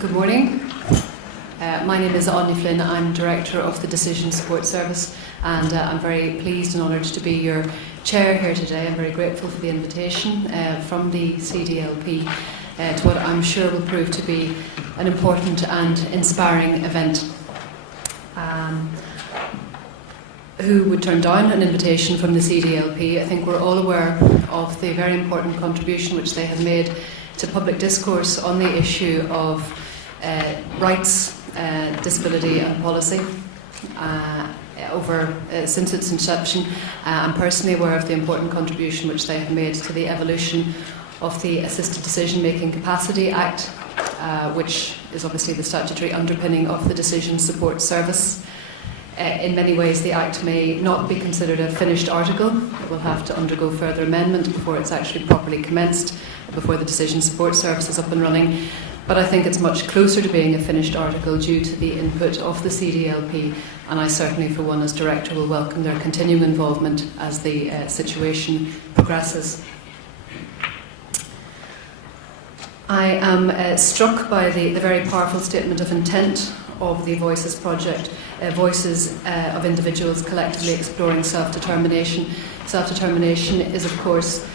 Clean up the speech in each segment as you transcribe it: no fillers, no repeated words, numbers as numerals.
Good morning. My name is Anya Flynn. I'm Director of the Decision Support Service, and I'm very pleased and honoured to be your chair here today. I'm very grateful for the invitation from the CDLP to what I'm sure will prove to be an important and inspiring event. Who would turn down an invitation from the CDLP? I think we're all aware of the very important contribution which they have made to public discourse on the issue of rights, disability and policy since its inception. I'm personally aware of the important contribution which they have made to the evolution of the Assisted Decision Making Capacity Act, which is obviously the statutory underpinning of the Decision Support Service. In many ways, the Act may not be considered a finished article. It will have to undergo further amendment before it's actually properly commenced, before the Decision Support Service is up and running. But I think it's much closer to being a finished article due to the input of the CDLP, and I certainly, for one, as Director, will welcome their continuing involvement as the situation progresses. I am struck by the very powerful statement of intent of the Voices project, voices of individuals collectively exploring self-determination. Self-determination is, of course,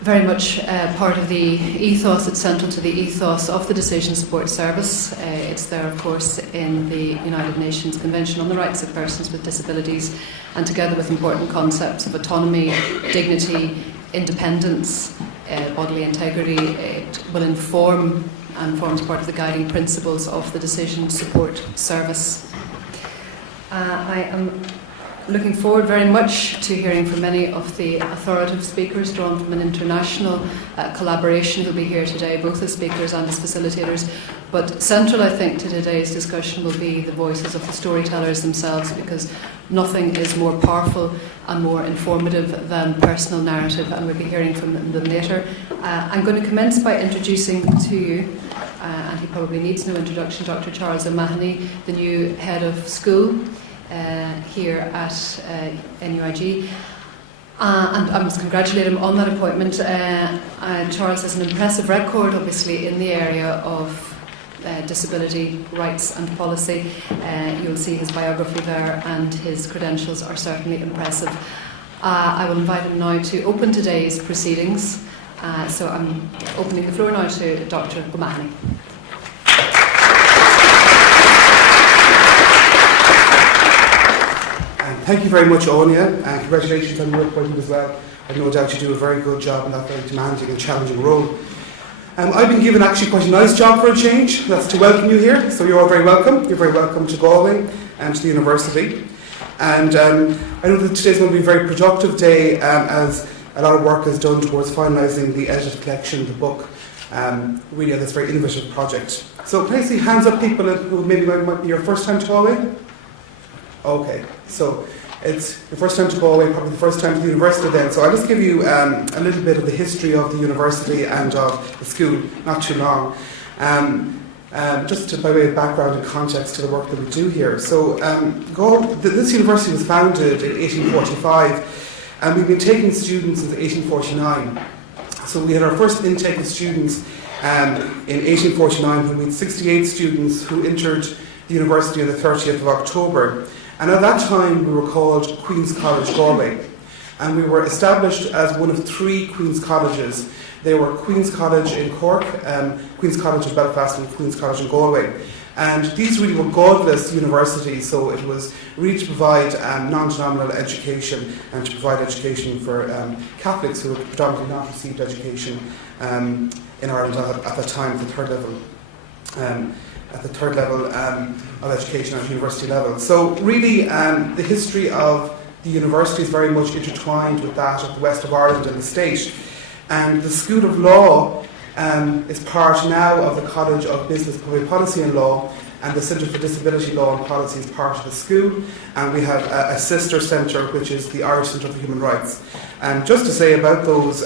very much part of the ethos. It's central to the ethos of the Decision Support Service. It's there, of course, in the United Nations Convention on the Rights of Persons with Disabilities, and together with important concepts of autonomy, dignity, independence, bodily integrity, it will inform and forms part of the guiding principles of the Decision Support Service. I am looking forward very much to hearing from many of the authoritative speakers drawn from an international collaboration who will be here today, both as speakers and as facilitators. But central, I think, to today's discussion will be the voices of the storytellers themselves, because nothing is more powerful and more informative than personal narrative, and we'll be hearing from them later. I'm going to commence by introducing to you, and he probably needs no introduction, Dr. Charles O'Mahony, the new head of school here at NUIG. And I must congratulate him on that appointment. Charles has an impressive record, obviously, in the area of disability rights and policy. You'll see his biography there, and his credentials are certainly impressive. I will invite him now to open today's proceedings. So I'm opening the floor now to Dr. O'Mahony. Thank you very much, Anya, and congratulations on your appointment as well. I've no doubt you do a very good job in that very demanding and challenging role. I've been given actually quite a nice job for a change. That's to welcome you here, so you're all very welcome. You're very welcome to Galway and to the university. And I know that today's going to be a very productive day, as a lot of work is done towards finalising the edited collection, the book, really on this very innovative project. So can I see hands up, people who maybe might be your first time to Galway? Okay, so it's your first time to Galway, probably the first time to the university then. So I'll just give you a little bit of the history of the university and of the school, not too long. Just by way of background and context to the work that we do here. So this university was founded in 1845, and we've been taking students since 1849. So we had our first intake of students in 1849, when we had 68 students who entered the university on the 30th of October. And at that time, we were called Queen's College Galway. And we were established as one of three Queen's Colleges. They were Queen's College in Cork, Queen's College in Belfast, and Queen's College in Galway. And these really were godless universities, so it was really to provide non-denominational education and to provide education for Catholics who had predominantly not received education in Ireland at that time, the third level. At the third level of education at university level. So really the history of the university is very much intertwined with that of the west of Ireland and the state. And the School of Law is part now of the College of Business, Public Policy and Law, and the Centre for Disability Law and Policy is part of the school. And we have a sister centre, which is the Irish Centre for Human Rights. And just to say about those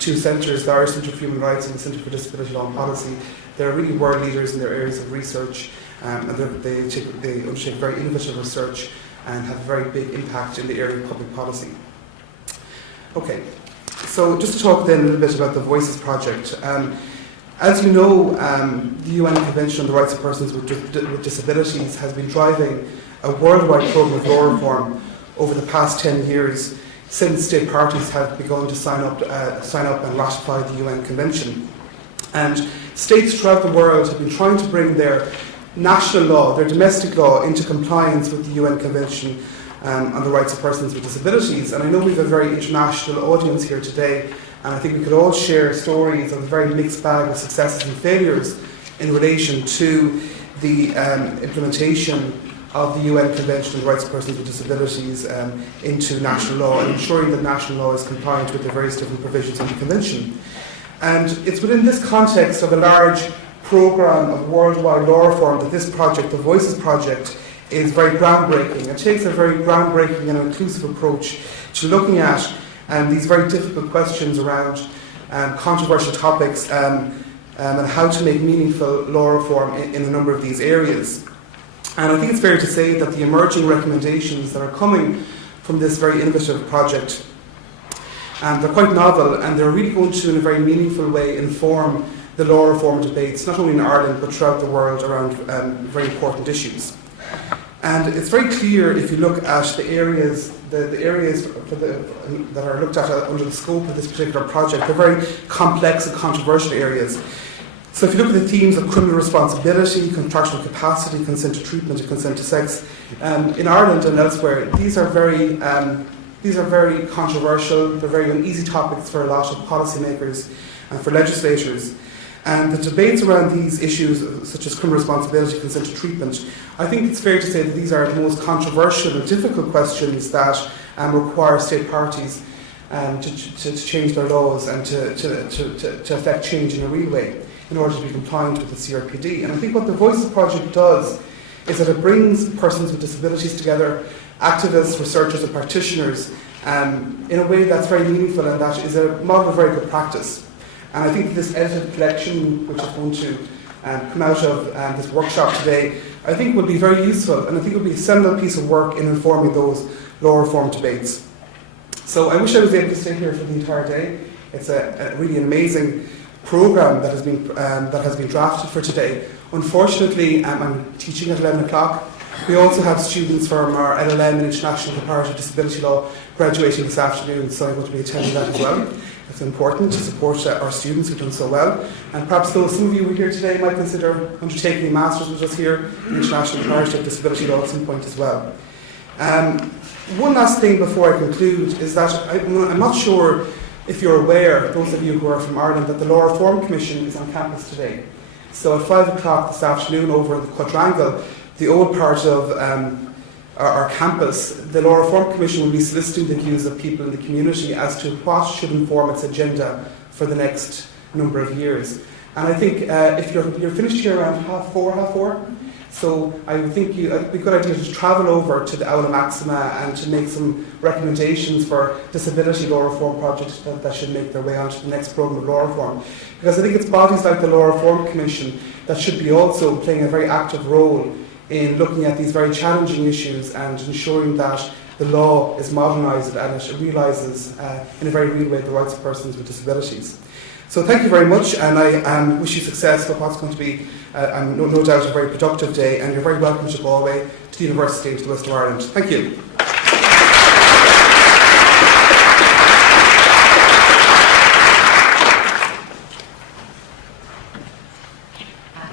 two centres, the Irish Centre for Human Rights and the Centre for Disability Law and Policy, they're really world leaders in their areas of research, and they undertake very innovative research and have a very big impact in the area of public policy. Okay, so just to talk then a little bit about the Voices project. As you know, the UN Convention on the Rights of Persons with Disabilities has been driving a worldwide programme of law reform over the past 10 years since state parties have begun to sign up and ratify the UN Convention. And states throughout the world have been trying to bring their national law, their domestic law, into compliance with the UN Convention on the Rights of Persons with Disabilities. And I know we have a very international audience here today, and I think we could all share stories of a very mixed bag of successes and failures in relation to the implementation of the UN Convention on the Rights of Persons with Disabilities into national law, and ensuring that national law is compliant with the various different provisions of the Convention. And it's within this context of a large programme of worldwide law reform that this project, the Voices Project, is very groundbreaking. It takes a very groundbreaking and inclusive approach to looking at these very difficult questions around controversial topics and how to make meaningful law reform in a number of these areas. And I think it's fair to say that the emerging recommendations that are coming from this very innovative project, they're quite novel, and they're really going to, in a very meaningful way, inform the law reform debates, not only in Ireland but throughout the world, around very important issues. And it's very clear, if you look at the areas that are looked at under the scope of this particular project, they're very complex and controversial areas. So if you look at the themes of criminal responsibility, contractual capacity, consent to treatment and consent to sex, in Ireland and elsewhere, these are very controversial, they're very uneasy topics for a lot of policymakers and for legislators. And the debates around these issues, such as criminal responsibility, consent to treatment, I think it's fair to say that these are the most controversial and difficult questions that require state parties to change their laws and to affect change in a real way in order to be compliant with the CRPD. And I think what the Voices Project does is that it brings persons with disabilities together, activists, researchers and practitioners in a way that's very meaningful, and that is a model of very good practice. And I think this edited collection, which is going to come out of this workshop today, I think will be very useful, and I think it will be a seminal piece of work in informing those law reform debates. So I wish I was able to stay here for the entire day. It's a really amazing programme that has been drafted for today. Unfortunately, I'm teaching at 11 o'clock. We also have students from our LLM in International Comparative Disability Law graduating this afternoon, so I'm going to be attending that as well. It's important to support our students who've done so well. And perhaps some of you who are here today might consider undertaking a master's with us here in International Comparative Disability Law at some point as well. One last thing before I conclude is that I'm not sure if you're aware, those of you who are from Ireland, that the Law Reform Commission is on campus today. So at 5 o'clock this afternoon over in the Quadrangle, the old part of our campus, the Law Reform Commission will be soliciting the views of people in the community as to what should inform its agenda for the next number of years. And I think if you're finished here around half four, so I think it'd be a good idea to travel over to the Aula Maxima and to make some recommendations for disability law reform projects that should make their way onto the next programme of law reform. Because I think it's bodies like the Law Reform Commission that should be also playing a very active role in looking at these very challenging issues and ensuring that the law is modernised and it realises in a very real way the rights of persons with disabilities. So thank you very much, and I wish you success with what's going to be, no doubt, a very productive day, and you're very welcome to Galway, to the University and to the West of Ireland. Thank you.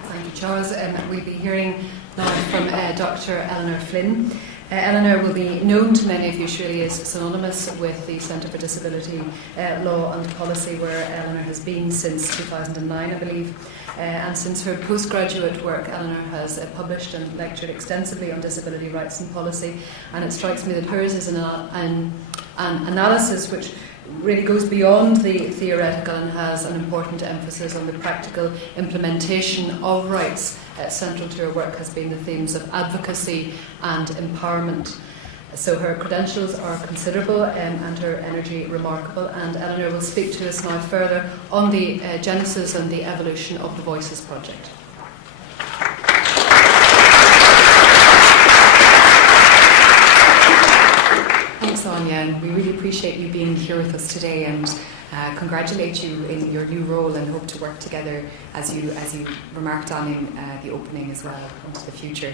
Thank you, Charles. We'll be hearing now from Dr. Eleanor Flynn. Eleanor will be known to many of you surely as synonymous with the Centre for Disability Law and Policy, where Eleanor has been since 2009, I believe. And since her postgraduate work, Eleanor has published and lectured extensively on disability rights and policy, and it strikes me that hers is an analysis which really goes beyond the theoretical and has an important emphasis on the practical implementation of rights. Central to her work has been the themes of advocacy and empowerment. So her credentials are considerable and her energy remarkable, and Eleanor will speak to us now further on the genesis and the evolution of the Voices project. Thanks, Anya, and we really appreciate you being here with us today, and congratulate you in your new role, and hope to work together, as you remarked on in the opening as well, into the future,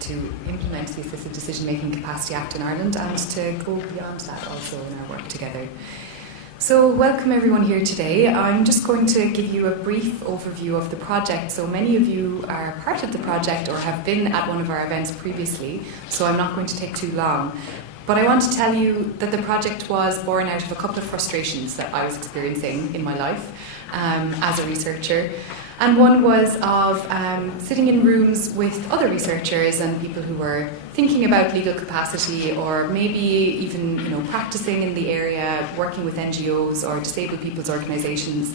to implement the Assisted Decision Making Capacity Act in Ireland, and to go beyond that also in our work together. So welcome everyone here today. I'm just going to give you a brief overview of the project. So many of you are part of the project or have been at one of our events previously, so I'm not going to take too long. But I want to tell you that the project was born out of a couple of frustrations that I was experiencing in my life as a researcher. And one was of sitting in rooms with other researchers and people who were thinking about legal capacity, or maybe even practicing in the area, working with NGOs or disabled people's organisations.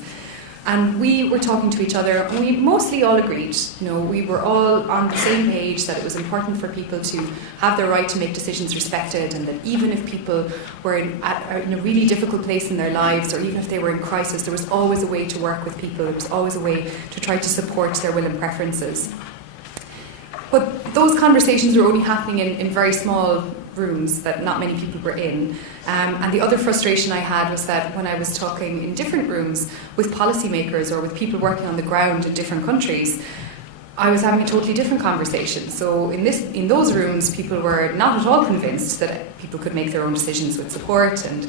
And we were talking to each other, and we mostly all agreed. We were all on the same page that it was important for people to have their right to make decisions respected, and that even if people were in a really difficult place in their lives, or even if they were in crisis, there was always a way to work with people. There was always a way to try to support their will and preferences. But those conversations were only happening in very small rooms that not many people were in. And the other frustration I had was that when I was talking in different rooms with policymakers or with people working on the ground in different countries, I was having a totally different conversation. So in those rooms, people were not at all convinced that people could make their own decisions with support, and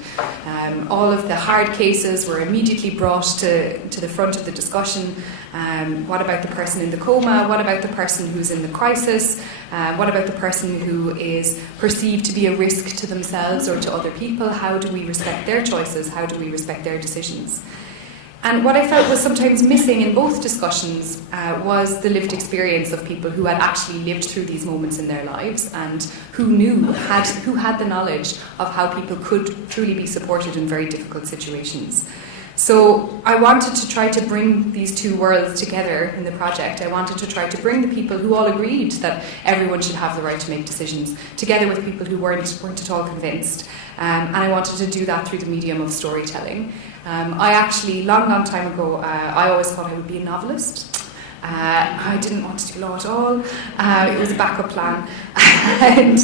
all of the hard cases were immediately brought to the front of the discussion. What about the person in the coma? What about the person who's in the crisis? What about the person who is perceived to be a risk to themselves or to other people? How do we respect their choices? How do we respect their decisions? And what I felt was sometimes missing in both discussions was the lived experience of people who had actually lived through these moments in their lives, and who had the knowledge of how people could truly be supported in very difficult situations. So I wanted to try to bring these two worlds together in the project. I wanted to try to bring the people who all agreed that everyone should have the right to make decisions, together with people who weren't at all convinced. And I wanted to do that through the medium of storytelling. I actually, long time ago, I always thought I would be a novelist. I didn't want to do law at all. It was a backup plan. and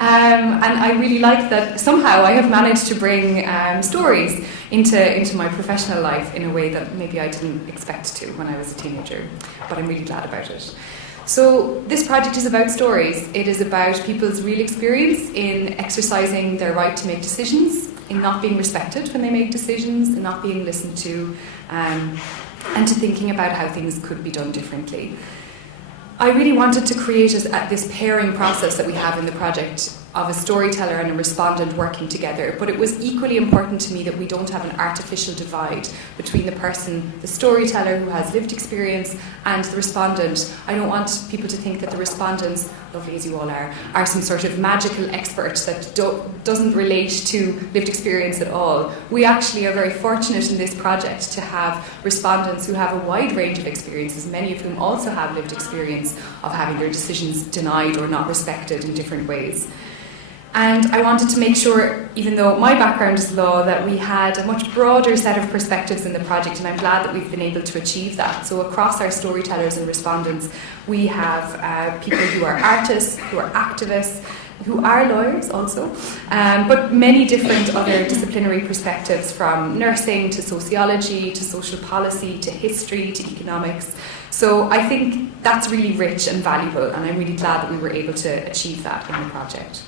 I really like that somehow I have managed to bring stories into my professional life in a way that maybe I didn't expect to when I was a teenager. But I'm really glad about it. So this project is about stories. It is about people's real experience in exercising their right to make decisions, in not being respected when they make decisions, in not being listened to, and to thinking about how things could be done differently. I really wanted to create this pairing process that we have in the project of a storyteller and a respondent working together, but it was equally important to me that we don't have an artificial divide between the storyteller who has lived experience, and the respondent. I don't want people to think that the respondents, lovely as you all are some sort of magical expert that doesn't relate to lived experience at all. We actually are very fortunate in this project to have respondents who have a wide range of experiences, many of whom also have lived experience of having their decisions denied or not respected in different ways. And I wanted to make sure, even though my background is law, that we had a much broader set of perspectives in the project, and I'm glad that we've been able to achieve that. So across our storytellers and respondents, we have people who are artists, who are activists, who are lawyers also, but many different other disciplinary perspectives, from nursing to sociology to social policy to history to economics. So I think that's really rich and valuable, and I'm really glad that we were able to achieve that in the project.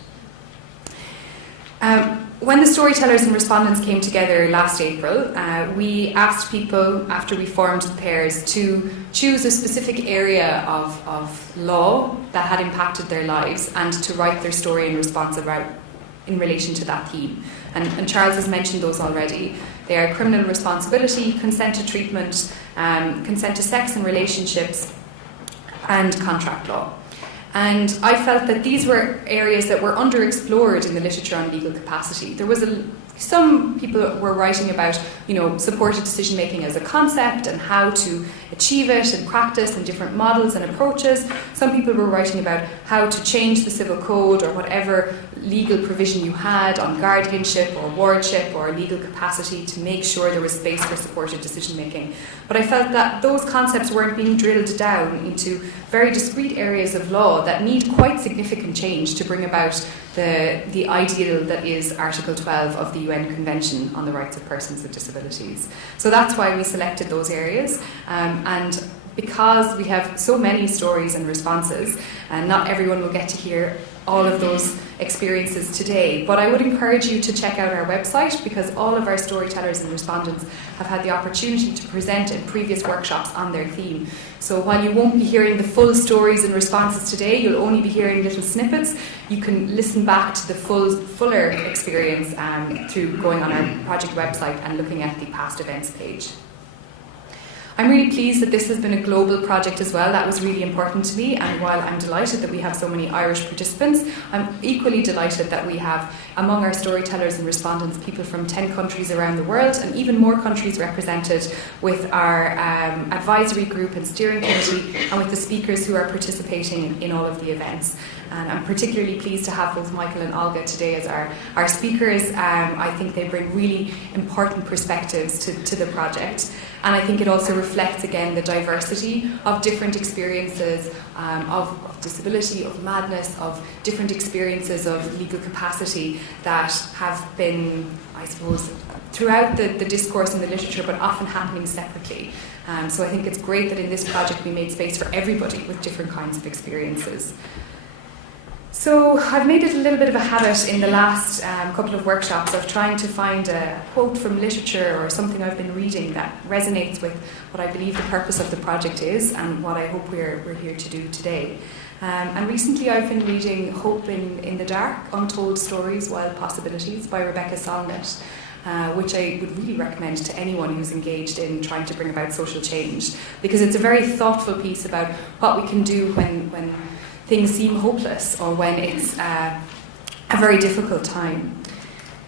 When the storytellers and respondents came together last April, we asked people, after we formed the pairs, to choose a specific area of law that had impacted their lives, and to write their story in response in relation to that theme. And Charles has mentioned those already. They are criminal responsibility, consent to treatment, consent to sex and relationships, and contract law. And I felt that these were areas that were underexplored in the literature on legal capacity. There was some people were writing about, supported decision making as a concept and how to achieve it and practice and different models and approaches. Some people were writing about how to change the civil code or whatever legal provision you had on guardianship or wardship or legal capacity to make sure there was space for supported decision making. But I felt that those concepts weren't being drilled down into very discrete areas of law that need quite significant change to bring about the ideal that is Article 12 of the UN Convention on the Rights of Persons with Disabilities. So that's why we selected those areas, and because we have so many stories and responses, and not everyone will get to hear all of those experiences today. But I would encourage you to check out our website, because all of our storytellers and respondents have had the opportunity to present in previous workshops on their theme. So while you won't be hearing the full stories and responses today, you'll only be hearing little snippets. You can listen back to the fuller experience through going on our project website and looking at the past events page. I'm really pleased that this has been a global project as well. That was really important to me, and while I'm delighted that we have so many Irish participants, I'm equally delighted that we have among our storytellers and respondents people from 10 countries around the world, and even more countries represented with our advisory group and steering committee, and with the speakers who are participating in all of the events. And I'm particularly pleased to have both Michael and Olga today as our speakers. I think they bring really important perspectives to the project. And I think it also reflects, again, the diversity of different experiences of disability, of madness, of different experiences of legal capacity that have been, I suppose, throughout the discourse and the literature, but often happening separately. So I think it's great that in this project we made space for everybody with different kinds of experiences. So I've made it a little bit of a habit in the last couple of workshops of trying to find a quote from literature or something I've been reading that resonates with what I believe the purpose of the project is and what I hope we're here to do today. And recently I've been reading Hope in the Dark, Untold Stories, Wild Possibilities by Rebecca Solnit, which I would really recommend to anyone who's engaged in trying to bring about social change, because it's a very thoughtful piece about what we can do when things seem hopeless or when it's a very difficult time.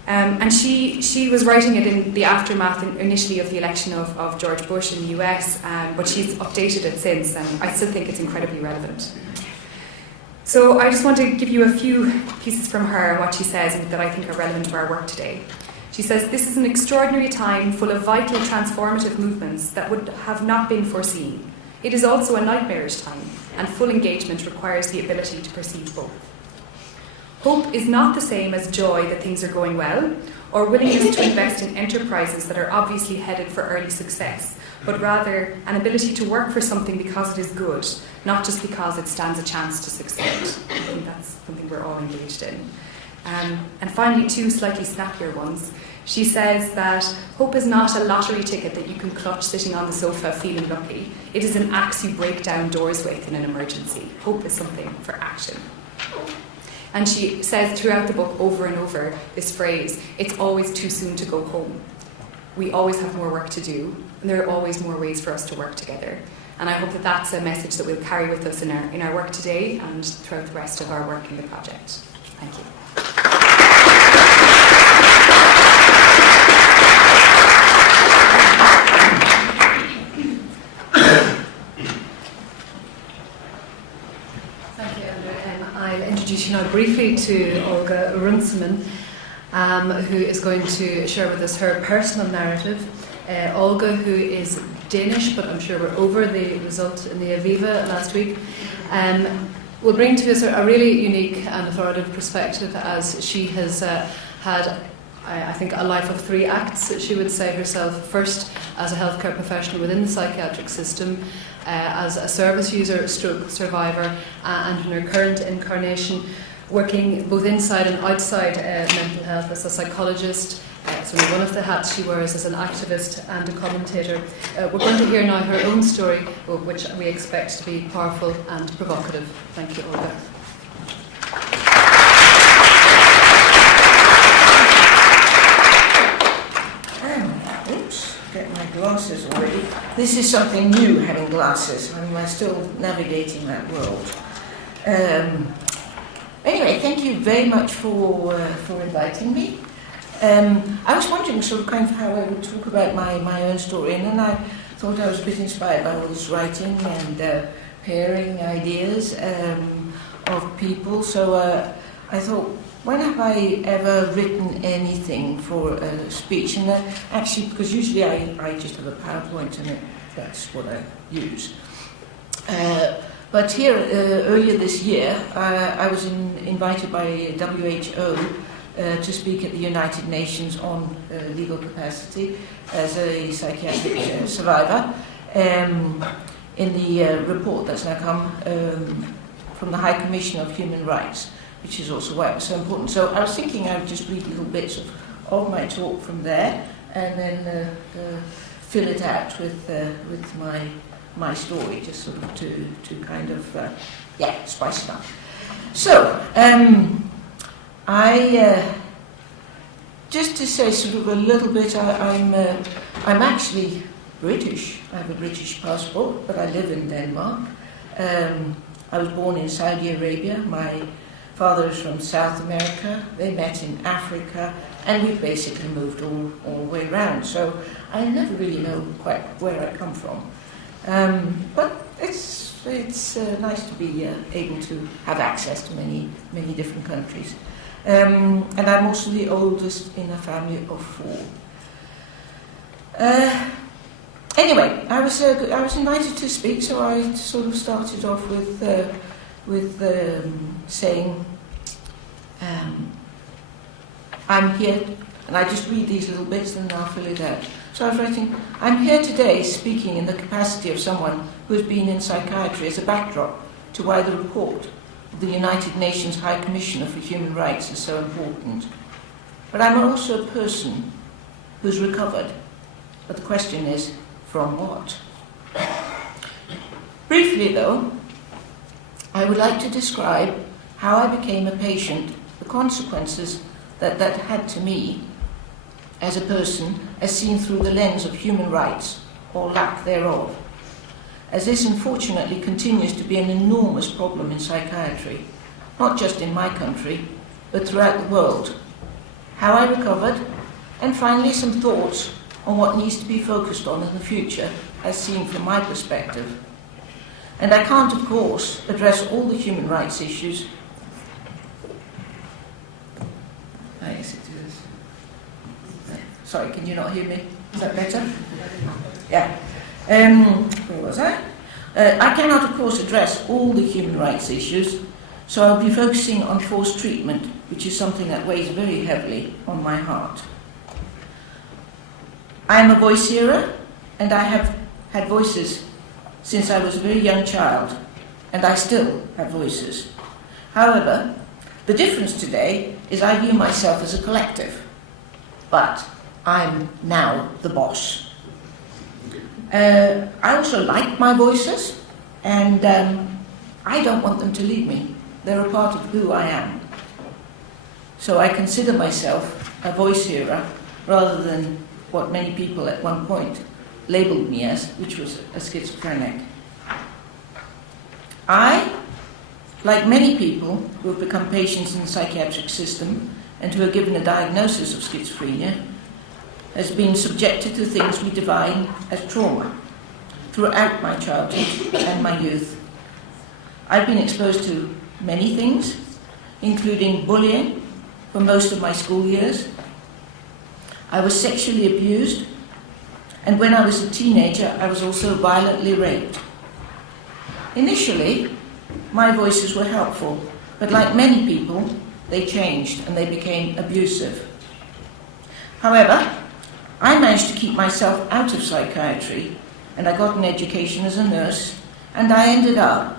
And she was writing it in the aftermath initially of the election of George Bush in the US, but she's updated it since, and I still think it's incredibly relevant. So I just want to give you a few pieces from her and what she says that I think are relevant to our work today. She says, "This is an extraordinary time full of vital transformative movements that would have not been foreseen. It is also a nightmarish time, and full engagement requires the ability to perceive both. Hope is not the same as joy that things are going well, or willingness to invest in enterprises that are obviously headed for early success, but rather an ability to work for something because it is good, not just because it stands a chance to succeed." I think that's something we're all engaged in. And finally, two slightly snappier ones. She says that hope is not a lottery ticket that you can clutch sitting on the sofa feeling lucky. It is an axe you break down doors with in an emergency. Hope is something for action. And she says throughout the book over and over this phrase, "It's always too soon to go home. We always have more work to do, and there are always more ways for us to work together." And I hope that that's a message that we'll carry with us in our work today and throughout the rest of our work in the project. Thank you. I'll introduce you now briefly to Olga Runciman, who is going to share with us her personal narrative. Olga, who is Danish, but I'm sure we're over the result in the Aviva last week, will bring to us a really unique and authoritative perspective, as she has had, I think, a life of 3 acts, she would say herself. First, as a healthcare professional within the psychiatric system, as a service user, stroke survivor, and in her current incarnation, working both inside and outside mental health as a psychologist. It's only one of the hats she wears as an activist and a commentator. We're going to hear now her own story, which we expect to be powerful and provocative. Thank you, Olga. Oops, get my glasses already. This is something new, having glasses. I'm still navigating that world. Anyway, thank you very much for inviting me. I was wondering sort of kind of how I would talk about my own story, and then I thought I was a bit inspired by all this writing and pairing ideas of people. So I thought, when have I ever written anything for a speech? And actually, because usually I just have a PowerPoint and that's what I use. But here, earlier this year, I was invited by WHO to speak at the United Nations on legal capacity as a psychiatric survivor in the report that's now come from the High Commissioner of Human Rights, which is also why it was so important. So I was thinking I would just read little bits of my talk from there and then fill it out with my story, just sort of to kind of spice it up. So I just to say sort of a little bit, I'm actually British. I have a British passport, but I live in Denmark. I was born in Saudi Arabia. My father is from South America. They met in Africa, and we basically moved all the way around. So I never really know quite where I come from. But it's nice to be able to have access to many different countries. And I'm also the oldest in a family of 4. Anyway, I was invited to speak, so I sort of started off with saying, I'm here, and I just read these little bits and then I'll fill it out. So I was writing, I'm here today speaking in the capacity of someone who has been in psychiatry as a backdrop to why the report of the United Nations High Commissioner for Human Rights is so important. But I'm also a person who's recovered. But the question is, from what? Briefly though, I would like to describe how I became a patient, the consequences that had to me as a person, as seen through the lens of human rights, or lack thereof, as this unfortunately continues to be an enormous problem in psychiatry, not just in my country, but throughout the world. How I recovered, and finally some thoughts on what needs to be focused on in the future, as seen from my perspective. And I can't, of course, address all the human rights issues. Yes, it is. Sorry, can you not hear me? Is that better? Yeah. Where was I? I cannot, of course, address all the human rights issues, so I'll be focusing on forced treatment, which is something that weighs very heavily on my heart. I am a voice hearer, and I have had voices since I was a very young child, and I still have voices. However, the difference today is I view myself as a collective, but I'm now the boss. I also like my voices, and I don't want them to leave me. They're a part of who I am. So I consider myself a voice hearer rather than what many people at one point labelled me as, which was a schizophrenic. I, like many people who have become patients in the psychiatric system and who are given a diagnosis of schizophrenia, has been subjected to things we define as trauma throughout my childhood and my youth. I've been exposed to many things, including bullying for most of my school years. I was sexually abused, and when I was a teenager, I was also violently raped. Initially, my voices were helpful, but like many people, they changed and they became abusive. However, I managed to keep myself out of psychiatry, and I got an education as a nurse, and I ended up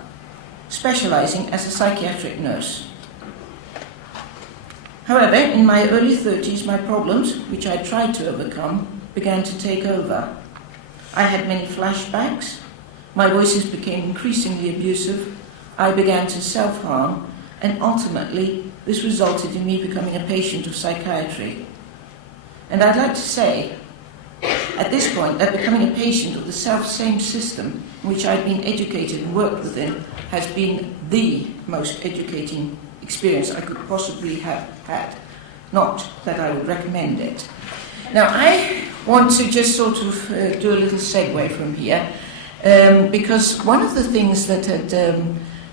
specializing as a psychiatric nurse. However, in my early 30s, my problems, which I tried to overcome, began to take over. I had many flashbacks, my voices became increasingly abusive, I began to self-harm, and ultimately this resulted in me becoming a patient of psychiatry. And I'd like to say, at this point, that becoming a patient of the self-same system in which I'd been educated and worked within has been the most educating experience I could possibly have had. Not that I would recommend it. Now, I want to just sort of do a little segue from here, because one of the things that had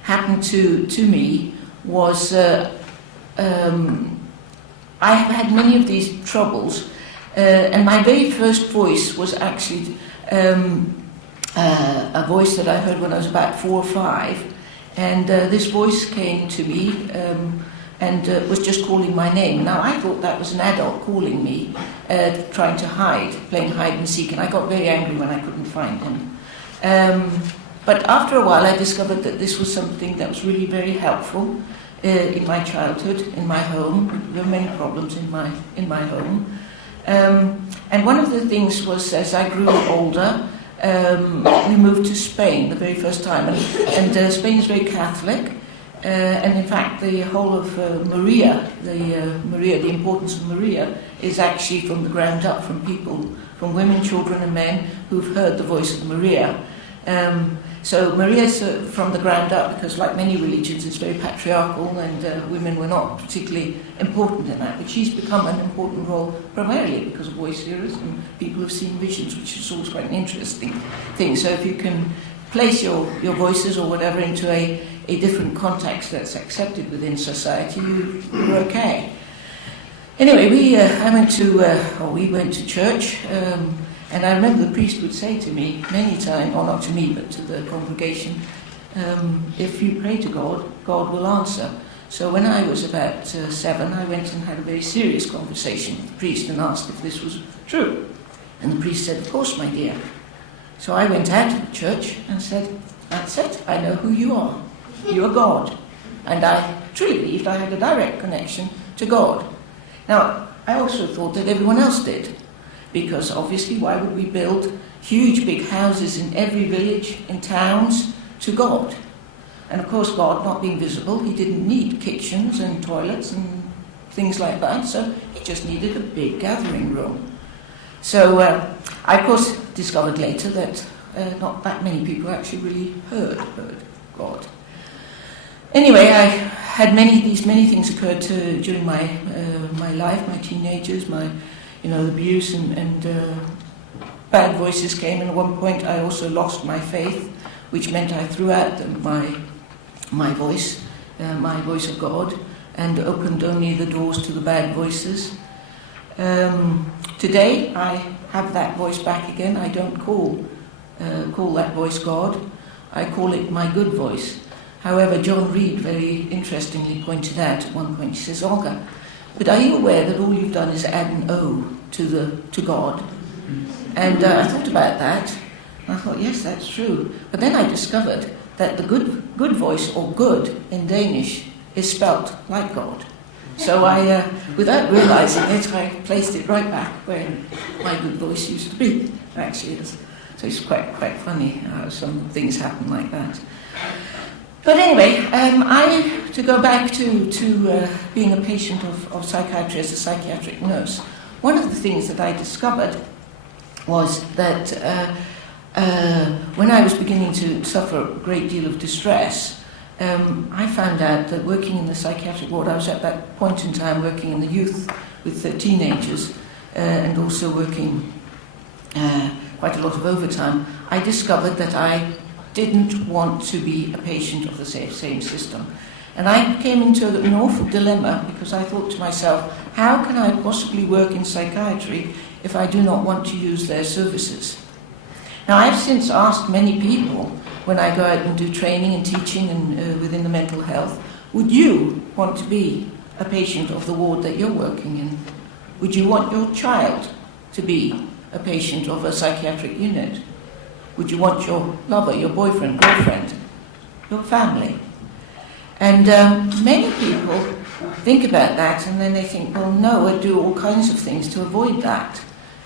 happened to me was I have had many of these troubles, and my very first voice was actually a voice that I heard when I was about 4 or 5, and this voice came to me and was just calling my name. Now I thought that was an adult calling me, trying to hide, playing hide and seek, and I got very angry when I couldn't find him. But after a while I discovered that this was something that was really very helpful in my childhood, in my home. There were many problems in my home. And one of the things was, as I grew older, we moved to Spain the very first time, and Spain is very Catholic, and in fact the whole of Maria, the importance of Maria is actually from the ground up, from people, from women, children and men who've heard the voice of Maria. So Maria's from the ground up, because like many religions it's very patriarchal, and women were not particularly important in that, but she's become an important role primarily because of voice hearers and people who've seen visions, which is always quite an interesting thing. So if you can place your voices or whatever into a different context that's accepted within society, you're okay. Anyway, we went to church, and I remember the priest would say to me many times, or not to me, but to the congregation, if you pray to God, God will answer. So when I was about 7, I went and had a very serious conversation with the priest and asked if this was true. And the priest said, of course, my dear. So I went out of the church and said, that's it, I know who you are. You are God. And I truly believed I had a direct connection to God. Now, I also thought that everyone else did. Because obviously, why would we build huge big houses in every village, in towns, to God? And of course, God, not being visible, he didn't need kitchens and toilets and things like that, so he just needed a big gathering room. So I, of course, discovered later that not that many people actually really heard God. Anyway, I had many things occurred during my life, my teenagers, my abuse and bad voices came, and at one point I also lost my faith, which meant I threw out my voice of God, and opened only the doors to the bad voices. Today I have that voice back again. I don't call that voice God. I call it my good voice. However, John Reed very interestingly pointed out at one point, he says, Olga, but are you aware that all you've done is add an O to God? And I thought about that. And I thought, yes, that's true. But then I discovered that the good voice, or good in Danish, is spelt like God. So I, without realizing it, I placed it right back where my good voice used to be. Actually, so it's quite funny how some things happen like that. But anyway, to go back to being a patient of psychiatry as a psychiatric nurse, one of the things that I discovered was that when I was beginning to suffer a great deal of distress, I found out that working in the psychiatric ward, I was at that point in time working in the youth with the teenagers and also working quite a lot of overtime, I discovered that I didn't want to be a patient of the same system. And I came into an awful dilemma, because I thought to myself, how can I possibly work in psychiatry if I do not want to use their services? Now, I've since asked many people, when I go out and do training and teaching and within the mental health, would you want to be a patient of the ward that you're working in? Would you want your child to be a patient of a psychiatric unit? Would you want your lover, your boyfriend, girlfriend, your family? And many people think about that, and then they think, well, no, I'd do all kinds of things to avoid that.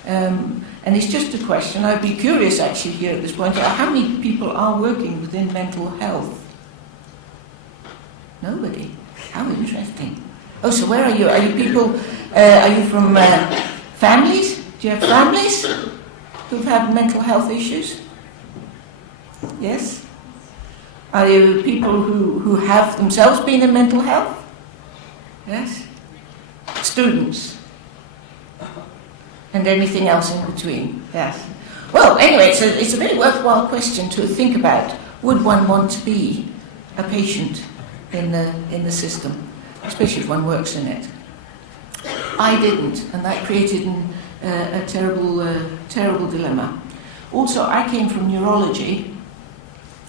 And it's just a question. I'd be curious, actually, here at this point, how many people are working within mental health? Nobody. How interesting. Oh, so where are you? Are you people, are you from families? Do you have families who've had mental health issues? Yes? Are you people who have themselves been in mental health? Yes? Students? And anything else in between? Yes. Well, anyway, it's a very worthwhile question to think about. Would one want to be a patient in the system? especially if one works in it. I didn't, and that created a terrible dilemma. Also, I came from neurology.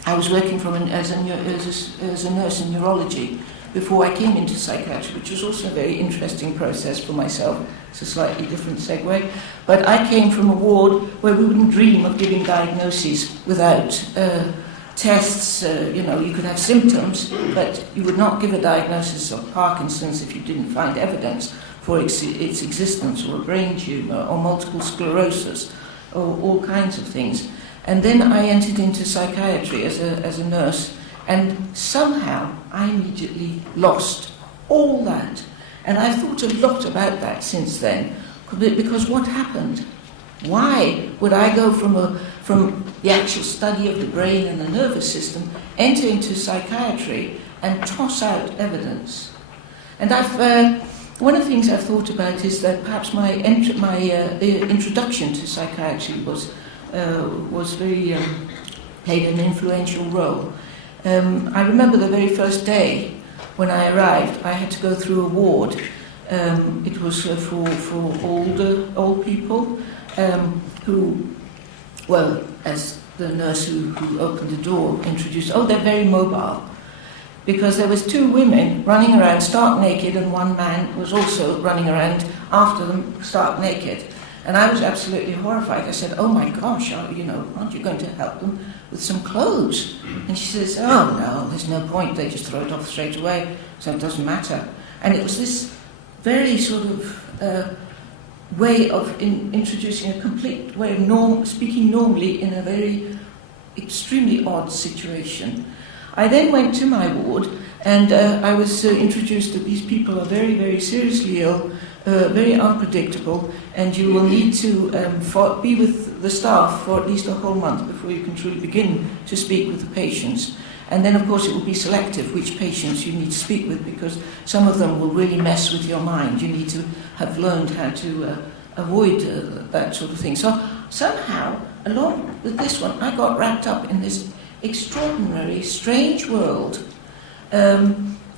I was working as a nurse in neurology before I came into psychiatry, which was also a very interesting process for myself. It's a slightly different segue. But I came from a ward where we wouldn't dream of giving diagnoses without tests. You could have symptoms, but you would not give a diagnosis of Parkinson's if you didn't find evidence for its existence, or a brain tumour, or multiple sclerosis, or all kinds of things. And then I entered into psychiatry as a nurse, and somehow I immediately lost all that. And I've thought a lot about that since then, because what happened? Why would I go from the actual study of the brain and the nervous system, enter into psychiatry and toss out evidence? And one of the things I've thought about is that perhaps my introduction to psychiatry was very played an influential role. I remember the very first day when I arrived, I had to go through a ward. It was for old people who, well, as the nurse who opened the door introduced, they're very mobile. Because there was 2 women running around stark naked, and one man was also running around after them stark naked. And I was absolutely horrified. I said, "Oh my gosh, aren't you going to help them with some clothes?" And she says, "Oh no, there's no point. They just throw it off straight away, so it doesn't matter." And it was this very sort of way of introducing a complete way of speaking normally in a very extremely odd situation. I then went to my ward, and I was introduced that these people are very, very seriously ill, very unpredictable, and you will need to be with the staff for at least a whole month before you can truly begin to speak with the patients. And then, of course, it will be selective which patients you need to speak with, because some of them will really mess with your mind. You need to have learned how to avoid that sort of thing. So somehow, along with this one, I got wrapped up in this extraordinary, strange world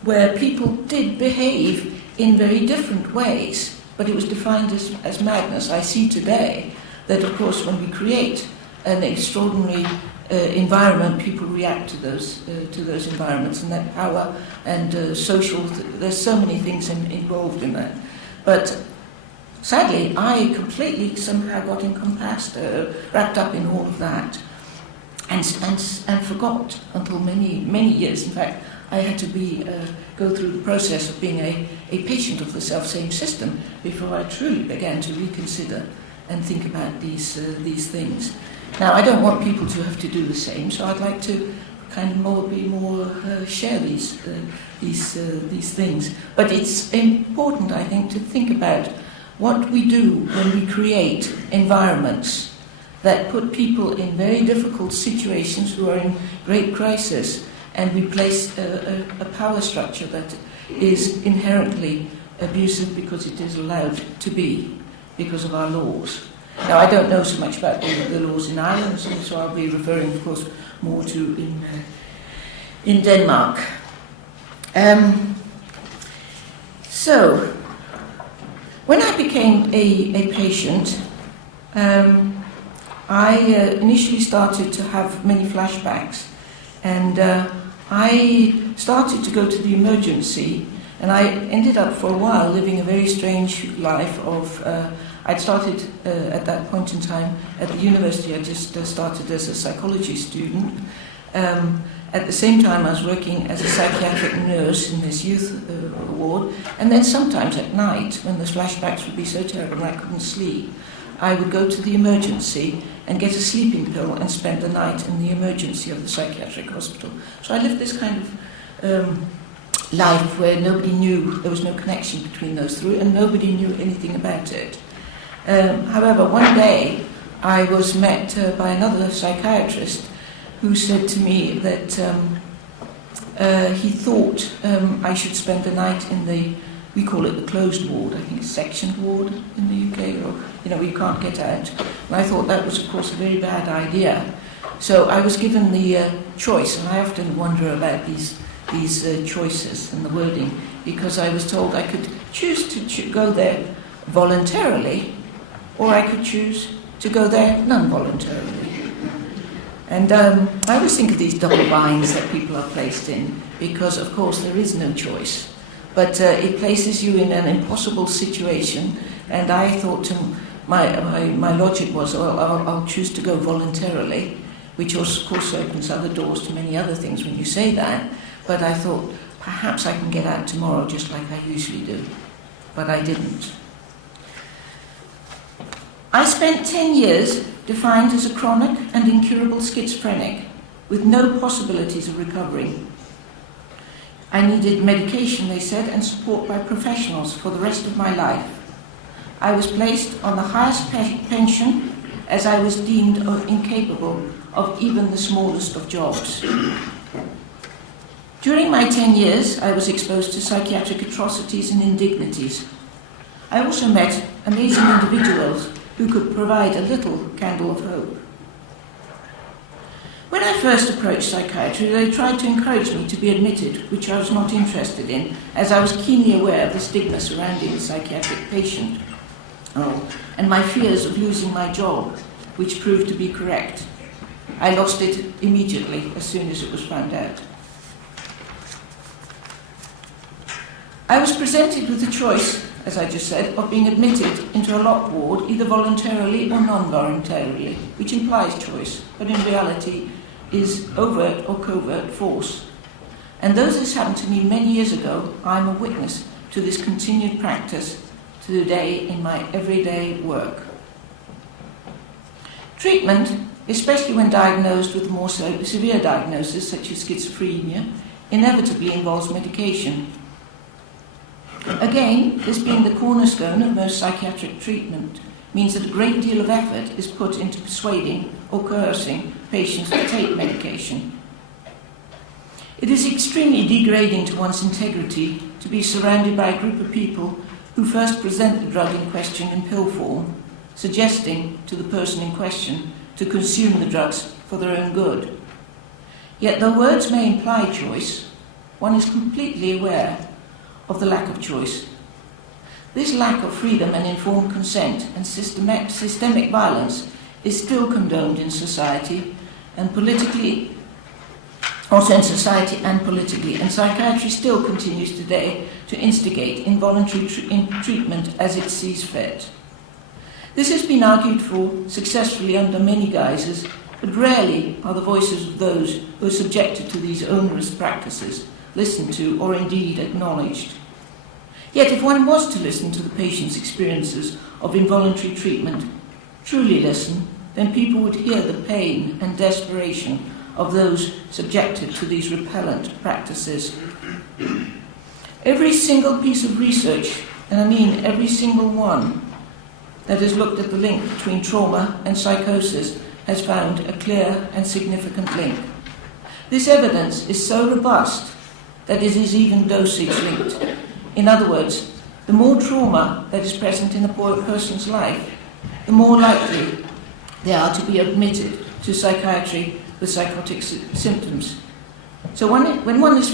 where people did behave in very different ways, but it was defined as madness. I see today that, of course, when we create an extraordinary environment, people react to those environments, and that power and social. There's so many things involved in that, but sadly, I completely somehow got encompassed, wrapped up in all of that. And forgot until many years. In fact, I had to go through the process of being a patient of the self-same system before I truly began to reconsider and think about these things. Now, I don't want people to have to do the same, so I'd like to kind of share these things. But it's important, I think, to think about what we do when we create environments that put people in very difficult situations who are in great crisis, and we place a power structure that is inherently abusive because it is allowed to be, because of our laws. Now, I don't know so much about the laws in Ireland, so I'll be referring, of course, more to in Denmark. So, when I became a patient, I initially started to have many flashbacks, and I started to go to the emergency, and I ended up for a while living a very strange life of, I'd started at that point in time at the university. I just started as a psychology student. At the same time, I was working as a psychiatric nurse in this youth ward, and then sometimes at night, when the flashbacks would be so terrible and I couldn't sleep, I would go to the emergency and get a sleeping pill and spend the night in the emergency of the psychiatric hospital. So I lived this kind of life where nobody knew, there was no connection between those three, and nobody knew anything about it. However, one day I was met by another psychiatrist who said to me that he thought I should spend the night in we call it the closed ward, I think it's sectioned ward in the UK, or, where you can't get out. And I thought that was, of course, a very bad idea. So I was given the choice, and I often wonder about these choices and the wording because I was told I could choose to go there voluntarily, or I could choose to go there non-voluntarily. And I always think of these double binds that people are placed in, because of course there is no choice. But it places you in an impossible situation, and I thought my logic was, well, I'll choose to go voluntarily, which of course opens other doors to many other things when you say that, but I thought perhaps I can get out tomorrow just like I usually do. But I didn't. I spent 10 years defined as a chronic and incurable schizophrenic with no possibilities of recovery. I needed medication, they said, and support by professionals for the rest of my life. I was placed on the highest pension as I was deemed incapable of even the smallest of jobs. During my 10 years, I was exposed to psychiatric atrocities and indignities. I also met amazing individuals who could provide a little candle of hope. When I first approached psychiatry, they tried to encourage me to be admitted, which I was not interested in, as I was keenly aware of the stigma surrounding the psychiatric patient, and my fears of losing my job, which proved to be correct. I lost it immediately as soon as it was found out. I was presented with the choice, as I just said, of being admitted into a locked ward, either voluntarily or non-voluntarily, which implies choice, but in reality is overt or covert force. And though this happened to me many years ago, I am a witness to this continued practice today in my everyday work. Treatment, especially when diagnosed with a more severe diagnosis such as schizophrenia, inevitably involves medication. Again, this being the cornerstone of most psychiatric treatment means that a great deal of effort is put into persuading or coercing patients to take medication. It is extremely degrading to one's integrity to be surrounded by a group of people who first present the drug in question in pill form, suggesting to the person in question to consume the drugs for their own good. Yet though words may imply choice, one is completely aware of the lack of choice. This lack of freedom and informed consent and systemic violence is still condoned in society and politically, also in society and politically, and psychiatry still continues today to instigate involuntary treatment as it sees fit. This has been argued for successfully under many guises, but rarely are the voices of those who are subjected to these onerous practices listened to or indeed acknowledged. Yet if one was to listen to the patient's experiences of involuntary treatment, truly listen, then people would hear the pain and desperation of those subjected to these repellent practices. Every single piece of research, and I mean every single one, that has looked at the link between trauma and psychosis has found a clear and significant link. This evidence is so robust that it is even dosage linked. In other words, the more trauma that is present in a person's life, the more likely they are to be admitted to psychiatry with psychotic symptoms. So when one is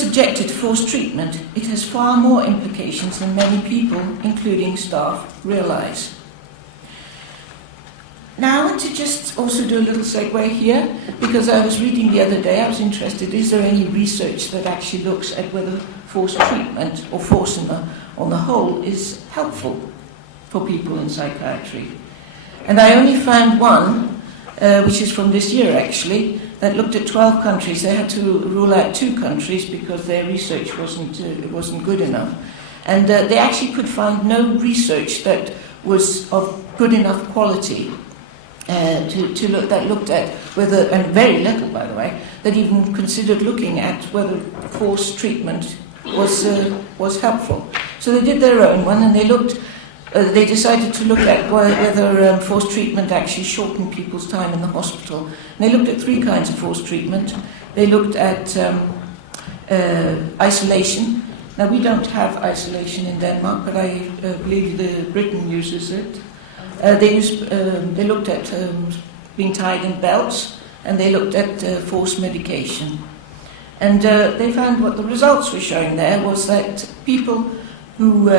subjected to forced treatment, it has far more implications than many people, including staff, realise. Now I want to just also do a little segue here, because I was reading the other day, I was interested, is there any research that actually looks at whether forced treatment or force on the whole is helpful for people in psychiatry? And I only found one, which is from this year actually, that looked at 12 countries. They had to rule out 2 countries because their research wasn't good enough. And they actually could find no research that was of good enough quality that looked at whether, and very little by the way, that even considered looking at whether forced treatment was helpful. So they did their own one, and they decided to look at whether forced treatment actually shortened people's time in the hospital. And they looked at 3 kinds of forced treatment. They looked at isolation. Now we don't have isolation in Denmark, but I believe Britain uses it. They looked at being tied in belts, and they looked at forced medication. And they found what the results were showing there was that people who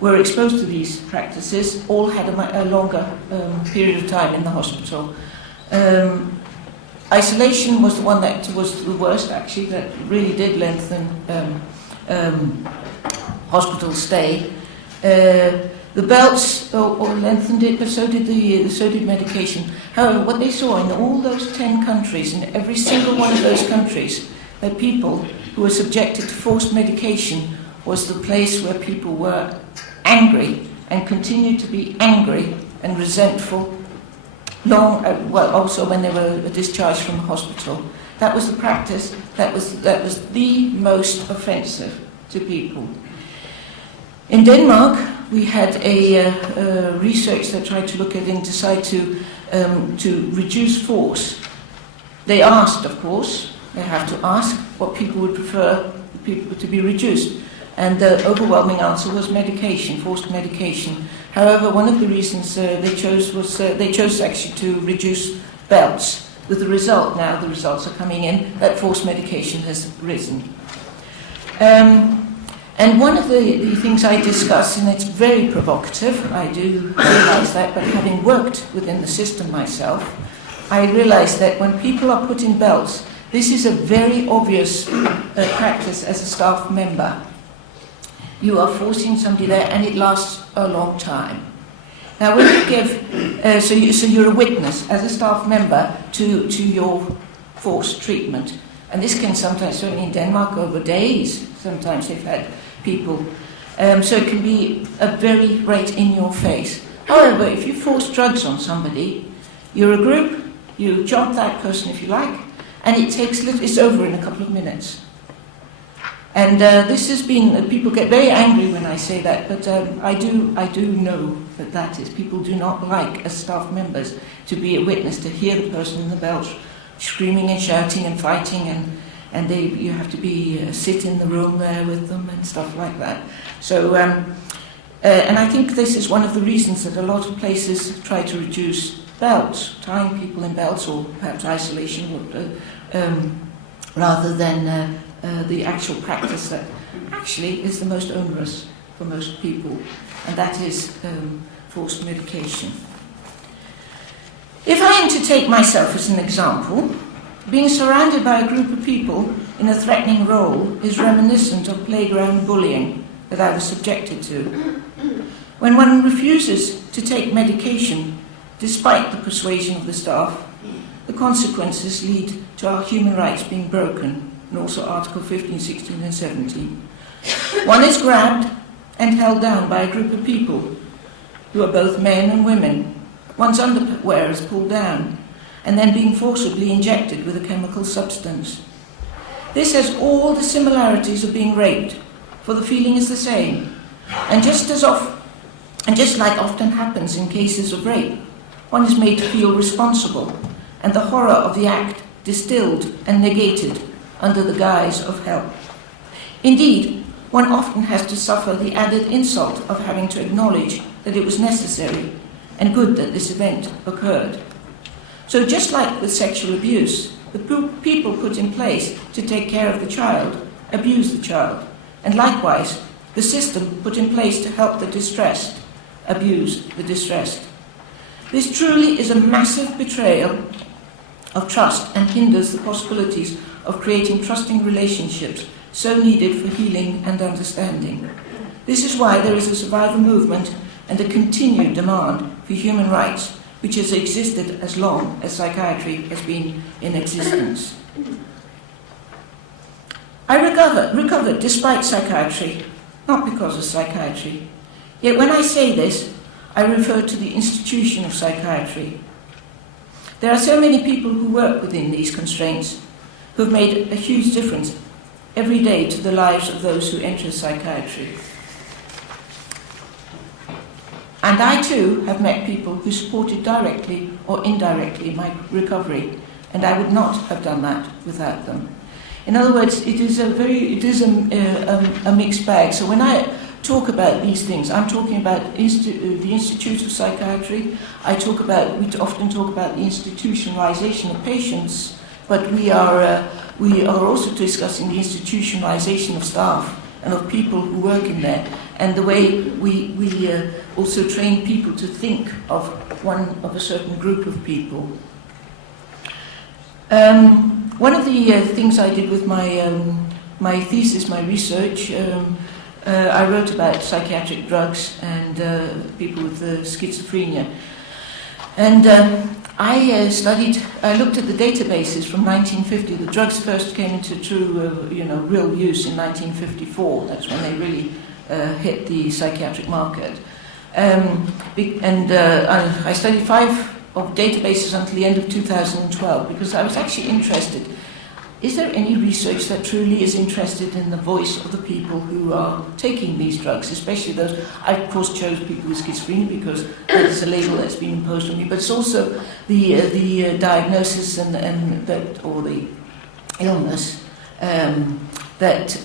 were exposed to these practices all had a longer period of time in the hospital. Isolation was the one that was the worst, actually, that really did lengthen hospital stay. The belts lengthened it, but so did medication. However, what they saw in all those 10 countries, in every single one of those countries, that people who were subjected to forced medication was the place where people were angry and continued to be angry and resentful also when they were discharged from the hospital. That was the practice that was the most offensive to people. In Denmark, we had a research that tried to look at and decide to reduce force. They asked, of course, they have to ask what people would prefer people to be reduced. And the overwhelming answer was medication, forced medication. However, one of the reasons they chose was they chose actually to reduce belts. With the result, now the results are coming in, that forced medication has risen. And one of the things I discuss, and it's very provocative, I do realise that, but having worked within the system myself, I realise that when people are put in belts, this is a very obvious practice as a staff member. You are forcing somebody there, and it lasts a long time. Now, when you give, so you're a witness as a staff member to your forced treatment, and this can sometimes, certainly in Denmark, over days. Sometimes they've had people, so it can be a very right in your face. However, if you force drugs on somebody, you're a group, you jump that person if you like, and it's over in a couple of minutes. And this has been, people get very angry when I say that, but I do know that is, people do not like, as staff members, to be a witness, to hear the person in the belt screaming and shouting and fighting, and you have to be sit in the room there with them and stuff like that. So, and I think this is one of the reasons that a lot of places try to reduce belts, tying people in belts, or perhaps isolation, rather than the actual practice that actually is the most onerous for most people, and that is forced medication. If I am to take myself as an example, being surrounded by a group of people in a threatening role is reminiscent of playground bullying that I was subjected to. When one refuses to take medication, despite the persuasion of the staff, the consequences lead to our human rights being broken, and also Article 15, 16 and 17. One is grabbed and held down by a group of people who are both men and women. One's underwear is pulled down and then being forcibly injected with a chemical substance. This has all the similarities of being raped, for the feeling is the same. And just like often happens in cases of rape, one is made to feel responsible, and the horror of the act distilled and negated under the guise of help. Indeed, one often has to suffer the added insult of having to acknowledge that it was necessary and good that this event occurred. So just like with sexual abuse, the people put in place to take care of the child abuse the child, and likewise, the system put in place to help the distressed abuse the distressed. This truly is a massive betrayal of trust and hinders the possibilities of creating trusting relationships so needed for healing and understanding. This is why there is a survivor movement and a continued demand for human rights, which has existed as long as psychiatry has been in existence. I recovered despite psychiatry, not because of psychiatry. Yet when I say this, I refer to the institution of psychiatry. There are so many people who work within these constraints who have made a huge difference every day to the lives of those who enter psychiatry. And I too have met people who supported directly or indirectly my recovery, and I would not have done that without them. In other words, it is a mixed bag. So when I talk about these things, I'm talking about the Institute of Psychiatry. We often talk about the institutionalization of patients, but we are we are also discussing the institutionalization of staff and of people who work in there, and the way we also train people to think of a certain group of people. One of the things I did with my thesis, my research, I wrote about psychiatric drugs and people with schizophrenia. And I looked at the databases from 1950. The drugs first came into true, real use in 1954. That's when they really hit the psychiatric market. I studied 5 of databases until the end of 2012 because I was actually interested. Is there any research that truly is interested in the voice of the people who are taking these drugs, especially those? I, of course, chose people with schizophrenia because that is a label that's been imposed on me, but it's also the diagnosis and the illness that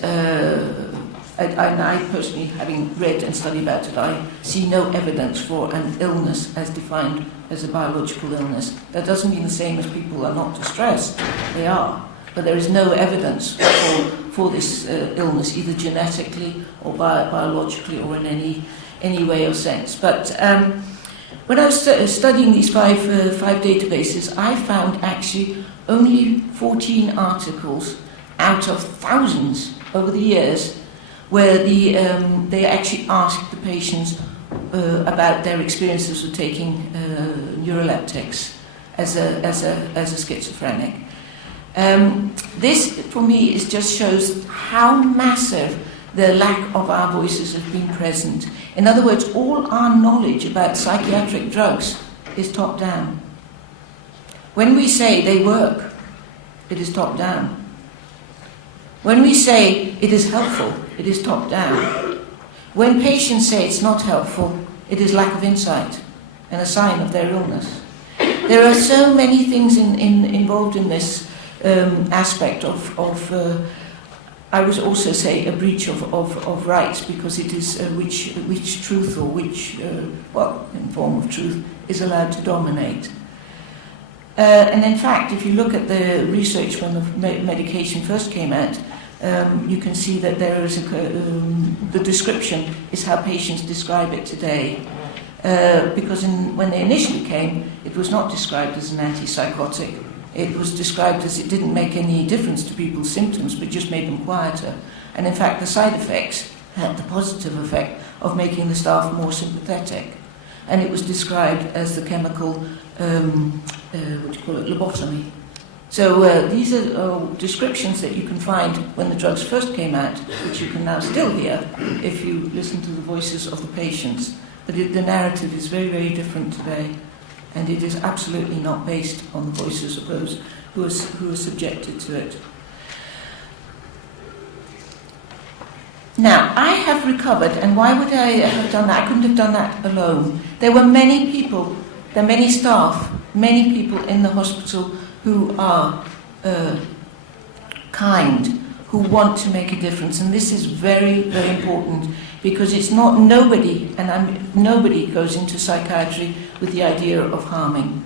I personally, having read and studied about it, I see no evidence for an illness as defined as a biological illness. That doesn't mean the same as people are not distressed. They are. But there is no evidence for this illness, either genetically or biologically or in any way or sense. But when I was studying these five databases, I found actually only 14 articles out of thousands over the years where they actually asked the patients about their experiences of taking neuroleptics as a schizophrenic. This, for me, just shows how massive the lack of our voices have been present. In other words, all our knowledge about psychiatric drugs is top-down. When we say they work, it is top-down. When we say it is helpful, it is top-down. When patients say it's not helpful, it is lack of insight and a sign of their illness. There are so many things involved in this aspect of I would also say a breach of rights, because it is which truth or which in form of truth is allowed to dominate. And in fact, if you look at the research when the medication first came out, you can see that there is the description is how patients describe it today. Because when they initially came, it was not described as an antipsychotic. It was described as it didn't make any difference to people's symptoms, but just made them quieter. And in fact, the side effects had the positive effect of making the staff more sympathetic. And it was described as the chemical, lobotomy. So these are descriptions that you can find when the drugs first came out, which you can now still hear if you listen to the voices of the patients. But the narrative is very, very different today. And it is absolutely not based on the voices of those who are subjected to it. Now, I have recovered, and why would I have done that? I couldn't have done that alone. There were many people, there are many staff, many people in the hospital who are kind, who want to make a difference. And this is very, very important, because it's not nobody goes into psychiatry with the idea of harming.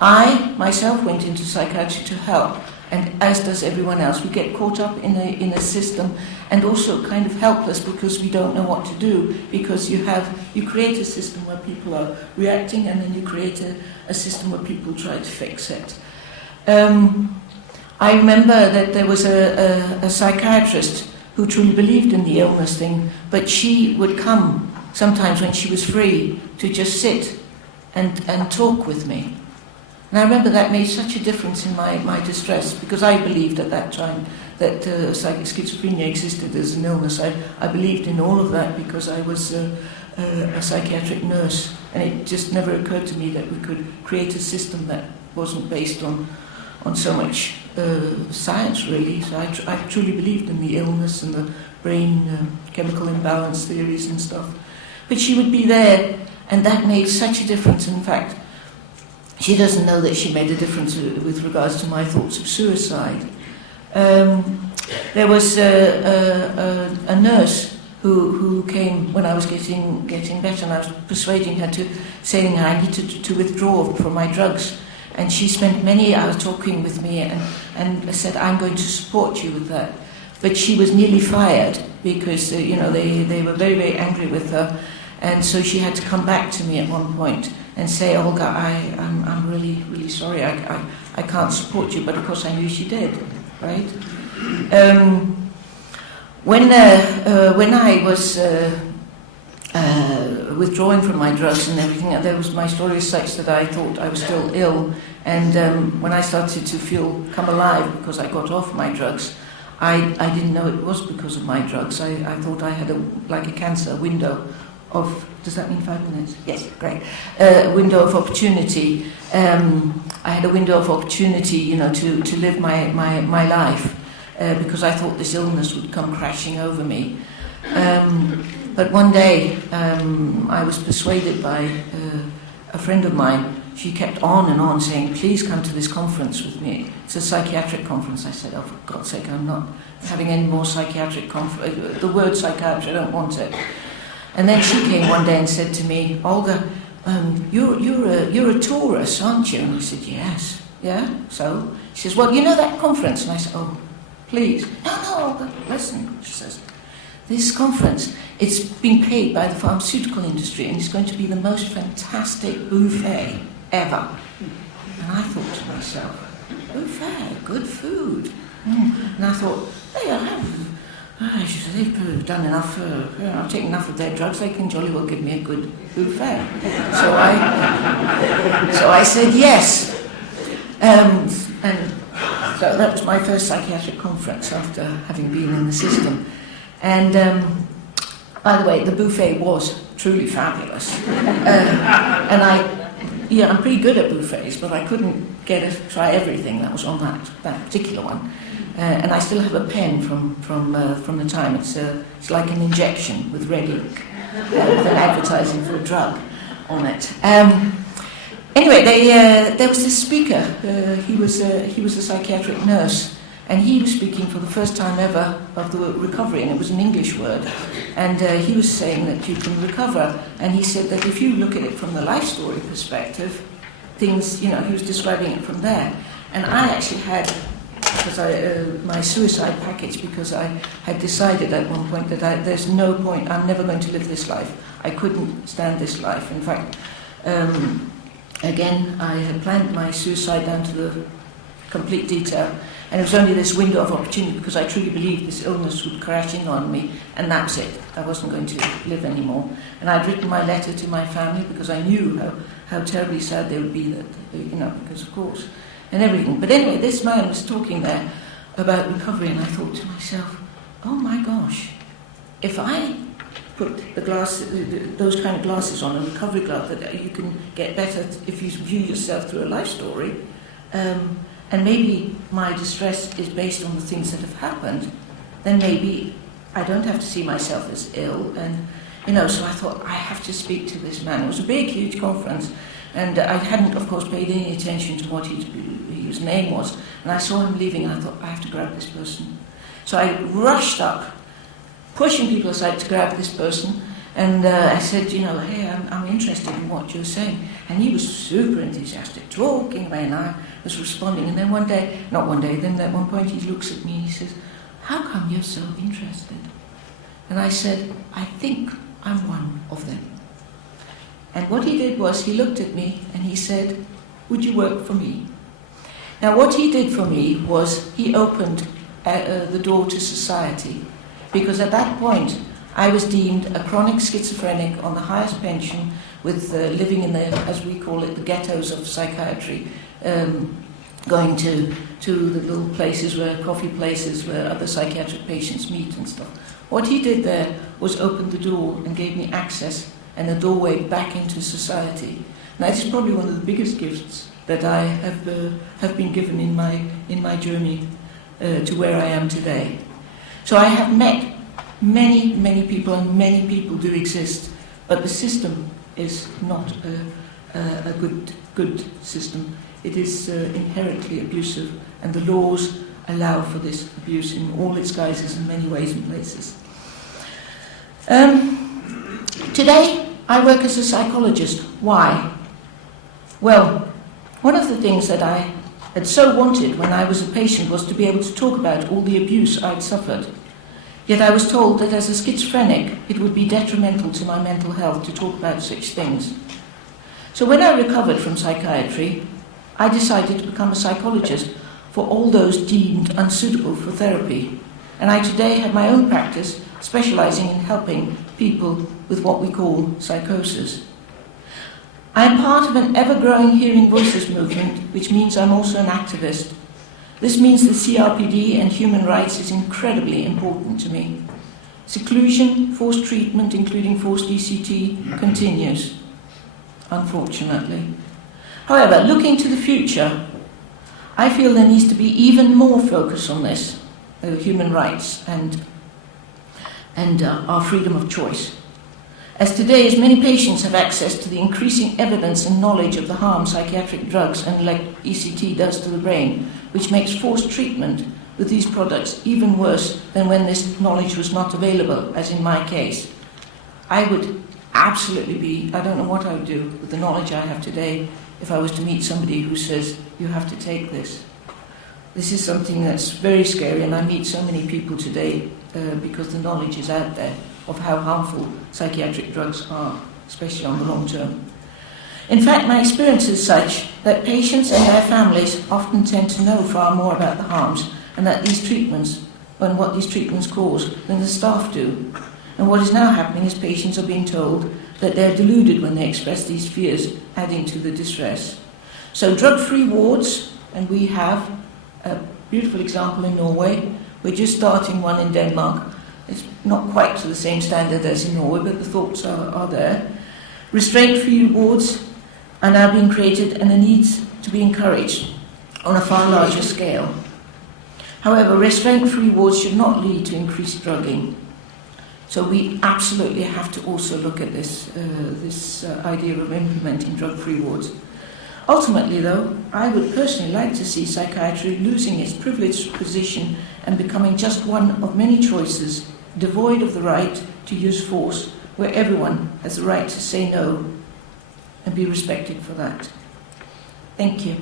I myself went into psychiatry to help, and as does everyone else. We get caught up in a system, and also kind of helpless because we don't know what to do, because you create a system where people are reacting, and then you create a system where people try to fix it. I remember that there was a psychiatrist who truly believed in the illness thing, but she would come sometimes when she was free to just sit and talk with me. And I remember that made such a difference in my distress, because I believed at that time that schizophrenia existed as an illness. I believed in all of that because I was a psychiatric nurse, and it just never occurred to me that we could create a system that wasn't based on so much science, really. So I truly believed in the illness and the brain chemical imbalance theories and stuff. But she would be there, and that made such a difference. In fact, she doesn't know that she made a difference with regards to my thoughts of suicide. There was a nurse who came when I was getting better, and I was persuading her saying I needed to withdraw from my drugs. And she spent many hours talking with me and said, I'm going to support you with that. But she was nearly fired because, they were very, very angry with her. And so she had to come back to me at one point and say, Olga, I'm really, really sorry. I can't support you. But of course I knew she did, right? When I was withdrawing from my drugs and everything, there was my story is such that I thought I was still ill. And when I started to come alive because I got off my drugs, I didn't know it was because of my drugs. I thought I had a cancer window of, does that mean 5 minutes? Yes, great. Window of opportunity. I had a window of opportunity, to live my life because I thought this illness would come crashing over me. But one day I was persuaded by a friend of mine. She kept on and on saying, please come to this conference with me. It's a psychiatric conference. I said, oh, for God's sake, I'm not having any more psychiatric conference. The word psychiatry, I don't want it. And then she came one day and said to me, Olga, you're a Taurus, aren't you? And I said, yes. Yeah? So? She says, well, you know that conference? And I said, oh, please. No, Olga, listen, she says. This conference, it's been paid by the pharmaceutical industry and it's going to be the most fantastic buffet ever. And I thought to myself, buffet, good food. And I thought, they've done enough, I've taken enough of their drugs, they can jolly well give me a good buffet. So I said yes. And so that was my first psychiatric conference after having been in the system. And by the way, the buffet was truly fabulous. And I'm pretty good at buffets, but I couldn't try everything that was on that particular one. And I still have a pen from the time. It's like an injection with red ink, with an advertising for a drug on it. Anyway, there was this speaker. He was a psychiatric nurse. And he was speaking for the first time ever of the word recovery, and it was an English word. And he was saying that you can recover. And he said that if you look at it from the life story perspective, things, he was describing it from there. And I actually had, my suicide package, because I had decided at one point that there's no point, I'm never going to live this life. I couldn't stand this life. In fact, again, I had planned my suicide down to the complete detail. And it was only this window of opportunity because I truly believed this illness would crash in on me, and that's it. I wasn't going to live anymore. And I'd written my letter to my family because I knew how terribly sad they would be, because of course, and everything. But anyway, this man was talking there about recovery, and I thought to myself, oh my gosh, if I put those kind of glasses on, a recovery glass, that you can get better if you view yourself through a life story, and maybe my distress is based on the things that have happened, then maybe I don't have to see myself as ill. And, so I thought, I have to speak to this man. It was a big, huge conference. And I hadn't, of course, paid any attention to what his name was. And I saw him leaving, and I thought, I have to grab this person. So I rushed up, pushing people aside to grab this person. And I said, hey, I'm interested in what you're saying. And he was super enthusiastic, talking away, and I was responding. And then at one point he looks at me and he says, how come you're so interested? And I said, I think I'm one of them. And what he did was he looked at me and he said, would you work for me? Now what he did for me was he opened the door to society, because at that point I was deemed a chronic schizophrenic on the highest pension, with living in the, as we call it, the ghettos of psychiatry, going to the little places coffee places where other psychiatric patients meet and stuff. What he did there was open the door and gave me access and a doorway back into society. And that is probably one of the biggest gifts that I have been given in my journey to where I am today. So I have met many, many people, and many people do exist, but the system is not a good system. It is inherently abusive, and the laws allow for this abuse in all its guises in many ways and places. Today, I work as a psychologist. Why? Well, One of the things that I had so wanted when I was a patient was to be able to talk about all the abuse I'd suffered. Yet I was told that as a schizophrenic, it would be detrimental to my mental health to talk about such things. So when I recovered from psychiatry, I decided to become a psychologist for all those deemed unsuitable for therapy. And I today have my own practice specializing in helping people with what we call psychosis. I am part of an ever-growing Hearing Voices movement, which means I'm also an activist. This means the CRPD and human rights is incredibly important to me. Seclusion, forced treatment, including forced ECT, continues, unfortunately. However, looking to the future, I feel there needs to be even more focus on this, human rights and our freedom of choice. As today, as many patients have access to the increasing evidence and knowledge of the harm psychiatric drugs and ECT does to the brain, which makes forced treatment with these products even worse than when this knowledge was not available, as in my case. I would absolutely I don't know what I would do with the knowledge I have today if I was to meet somebody who says, you have to take this. This is something that's very scary, and I meet so many people today because the knowledge is out there of how harmful psychiatric drugs are, especially on the long term. In fact, my experience is such that patients and their families often tend to know far more about the harms and that these treatments and what these treatments cause than the staff do. And what is now happening is patients are being told that they're deluded when they express these fears, adding to the distress. So drug-free wards, and we have a beautiful example in Norway. We're just starting one in Denmark. It's not quite to the same standard as in Norway, but the thoughts are there. Restraint-free wards are now being created and are needs to be encouraged on a far larger scale. However, restraint-free wards should not lead to increased drugging. So we absolutely have to also look at this idea of implementing drug-free wards. Ultimately, though, I would personally like to see psychiatry losing its privileged position and becoming just one of many choices, devoid of the right to use force, where everyone has the right to say no and be respected for that. Thank you.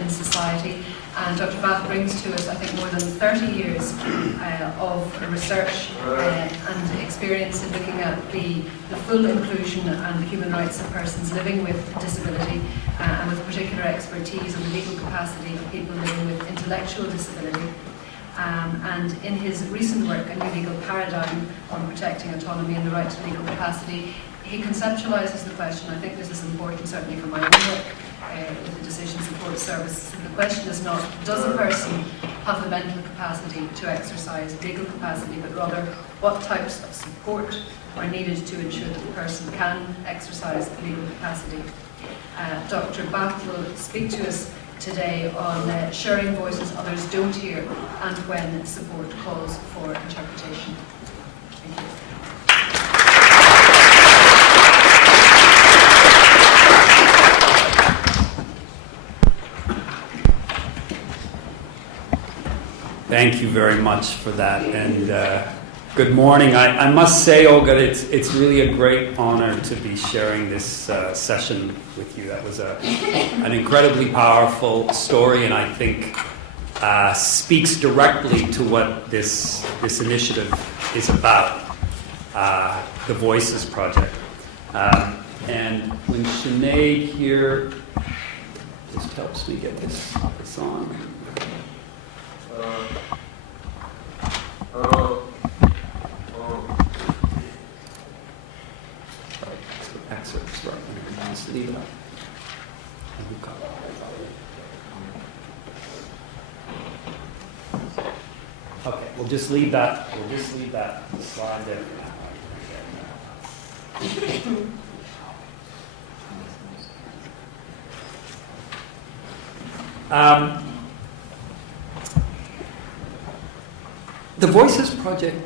In society, and Dr. Bath brings to us, I think, more than 30 years of research and experience in looking at the full inclusion and the human rights of persons living with disability, and with particular expertise in the legal capacity of people living with intellectual disability. And in his recent work, A New Legal Paradigm on Protecting Autonomy and the Right to Legal Capacity, he conceptualises the question. I think this is important, certainly for my own work with the Decision Support Service. The question is not, does a person have the mental capacity to exercise legal capacity, but rather, what types of support are needed to ensure that the person can exercise legal capacity. Dr. Bath will speak to us today on sharing voices others don't hear and when support calls for interpretation. Thank you. Thank you very much for that, and good morning. I must say, Olga, it's really a great honor to be sharing this session with you. That was an incredibly powerful story, and I think speaks directly to what this initiative is about, the Voices Project. And when Sinead here just helps me get this on. Excerpts, right? Just leave it up. Okay, we'll just leave that. We'll just leave that slide there for now. The Voices Project,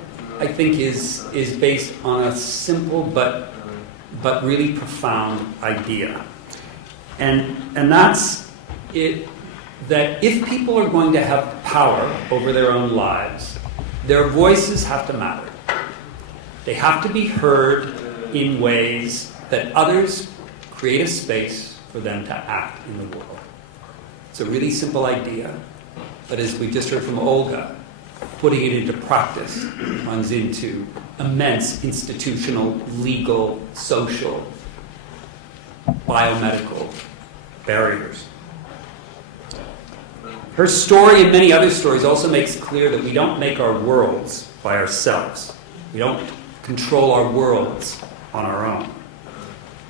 I think, is based on a simple but really profound idea, and that's it. That if people are going to have power over their own lives, their voices have to matter. They have to be heard in ways that others create a space for them to act in the world. It's a really simple idea, but as we just heard from Olga, putting it into practice runs into immense institutional, legal, social, biomedical barriers. Her story and many other stories also makes clear that we don't make our worlds by ourselves. We don't control our worlds on our own.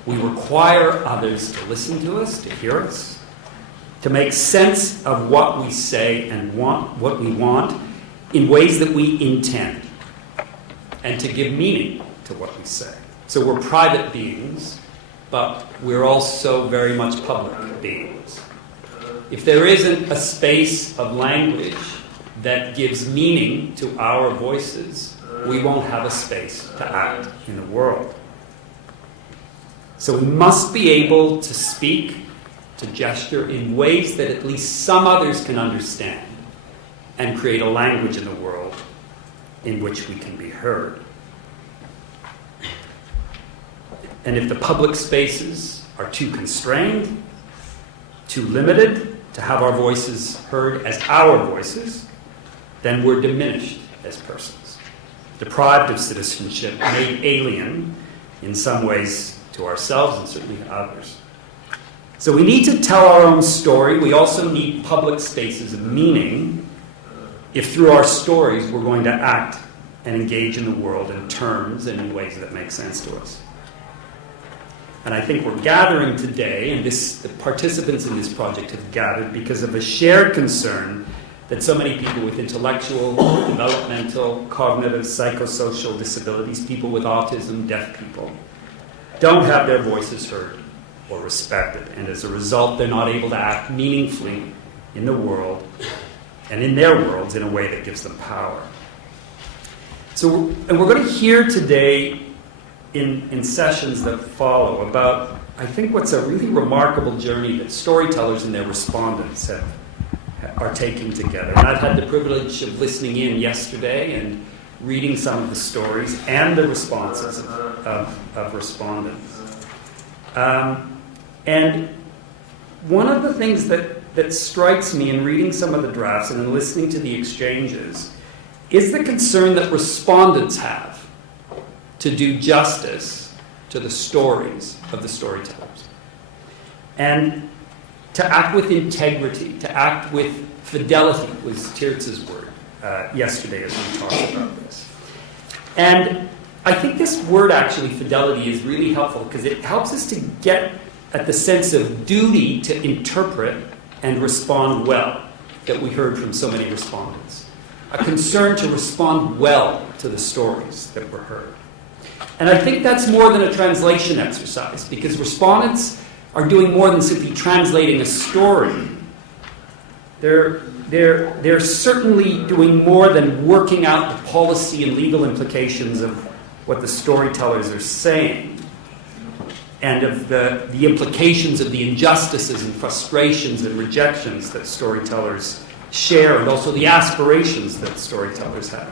We require others to listen to us, to hear us, to make sense of what we say and what we want in ways that we intend, and to give meaning to what we say. So we're private beings, but we're also very much public beings. If there isn't a space of language that gives meaning to our voices, we won't have a space to act in the world. So we must be able to speak, to gesture in ways that at least some others can understand, and create a language in the world in which we can be heard. And if the public spaces are too constrained, too limited to have our voices heard as our voices, then we're diminished as persons, deprived of citizenship, made alien in some ways to ourselves and certainly to others. So we need to tell our own story. We also need public spaces of meaning if through our stories we're going to act and engage in the world in terms and in ways that make sense to us. And I think we're gathering today, and the participants in this project have gathered because of a shared concern that so many people with intellectual, developmental, cognitive, psychosocial disabilities, people with autism, deaf people, don't have their voices heard or respected. And as a result, they're not able to act meaningfully in the world and in their worlds in a way that gives them power. And we're going to hear today in sessions that follow about, I think, what's a really remarkable journey that storytellers and their respondents are taking together. And I've had the privilege of listening in yesterday and reading some of the stories and the responses of respondents. And one of the things that strikes me in reading some of the drafts and in listening to the exchanges is the concern that respondents have to do justice to the stories of the storytellers. And to act with integrity, to act with fidelity was Tirtz's word yesterday as we talked about this. And I think this word, actually, fidelity, is really helpful because it helps us to get at the sense of duty to interpret and respond well that we heard from so many respondents. A concern to respond well to the stories that were heard. And I think that's more than a translation exercise, because respondents are doing more than simply translating a story. They're certainly doing more than working out the policy and legal implications of what the storytellers are saying, and of the implications of the injustices and frustrations and rejections that storytellers share, and also the aspirations that storytellers have.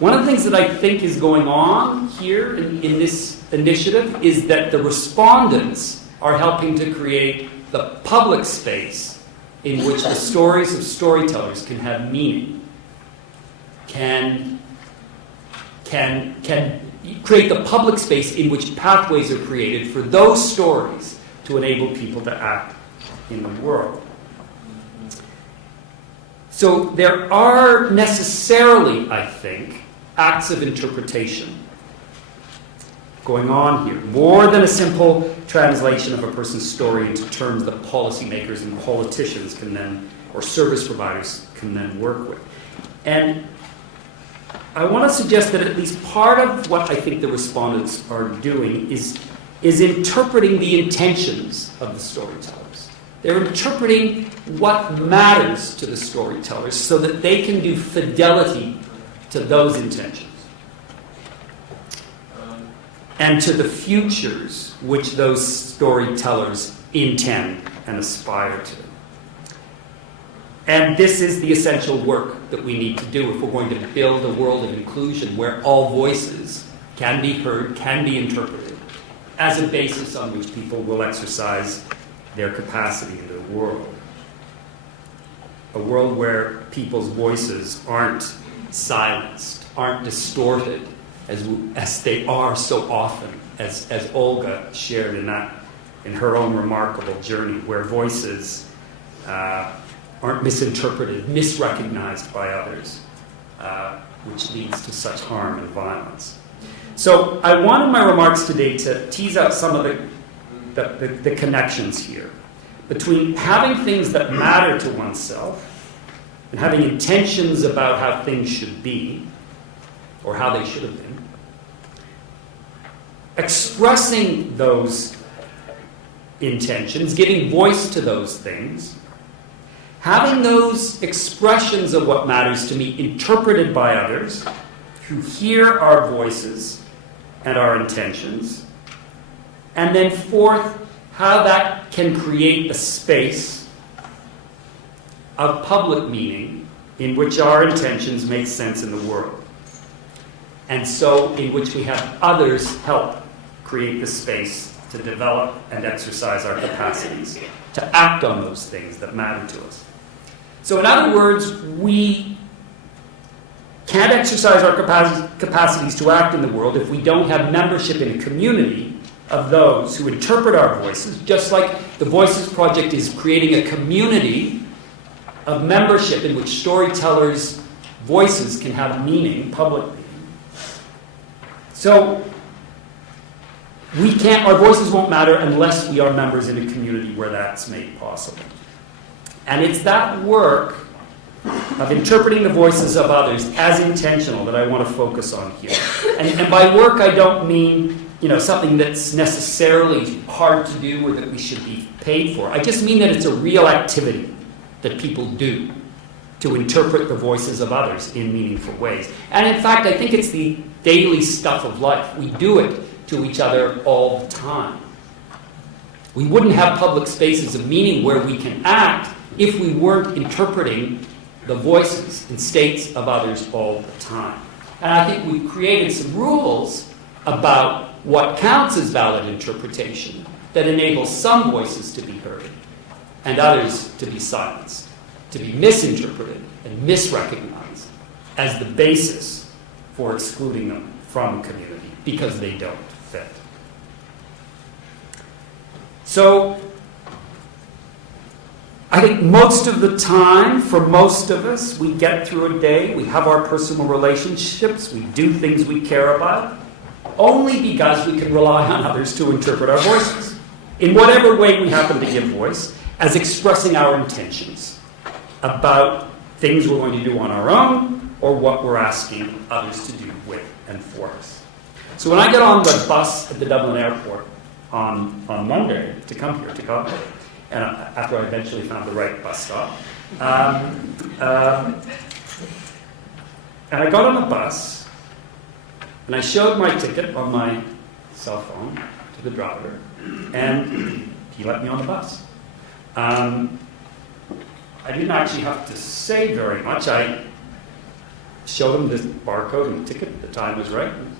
One of the things that I think is going on here in this initiative is that the respondents are helping to create the public space in which the stories of storytellers can have meaning, can create the public space in which pathways are created for those stories to enable people to act in the world. So there are necessarily, I think, acts of interpretation going on here, more than a simple translation of a person's story into terms that policymakers and politicians can then, or service providers can then work with. And I want to suggest that at least part of what I think the respondents are doing is interpreting the intentions of the storytellers. They're interpreting what matters to the storytellers so that they can do fidelity to those intentions and to the futures which those storytellers intend and aspire to. And this is the essential work that we need to do if we're going to build a world of inclusion where all voices can be heard, can be interpreted, as a basis on which people will exercise their capacity in the world. A world where people's voices aren't silenced, aren't distorted, as they are so often, as Olga shared in her own remarkable journey, where voices aren't misinterpreted, misrecognized by others, which leads to such harm and violence. So I wanted my remarks today to tease out some of the connections here between having things that matter to oneself and having intentions about how things should be or how they should have been, expressing those intentions, giving voice to those things, having those expressions of what matters to me interpreted by others who hear our voices and our intentions, and then fourth, how that can create a space of public meaning in which our intentions make sense in the world, and so in which we have others help create the space to develop and exercise our capacities, to act on those things that matter to us. So in other words, we can't exercise our capacities to act in the world if we don't have membership in a community of those who interpret our voices, just like the Voices Project is creating a community of membership in which storytellers' voices can have meaning, public meaning. So our voices won't matter unless we are members in a community where that's made possible. And it's that work of interpreting the voices of others as intentional that I want to focus on here. And by work, I don't mean something that's necessarily hard to do or that we should be paid for. I just mean that it's a real activity that people do to interpret the voices of others in meaningful ways. And in fact, I think it's the daily stuff of life. We do it to each other all the time. We wouldn't have public spaces of meaning where we can act if we weren't interpreting the voices and states of others all the time. And I think we've created some rules about what counts as valid interpretation that enables some voices to be heard and others to be silenced, to be misinterpreted and misrecognized as the basis for excluding them from a community because they don't fit. So I think most of the time, for most of us, we get through a day, we have our personal relationships, we do things we care about, only because we can rely on others to interpret our voices, in whatever way we happen to give voice, as expressing our intentions about things we're going to do on our own or what we're asking others to do with and for us. So when I got on the bus at the Dublin airport on Monday to come here to Galway, and after I eventually found the right bus stop, and I got on the bus, and I showed my ticket on my cell phone to the driver, and he let me on the bus. I didn't actually have to say very much. I showed him the barcode and the ticket, the time was right, and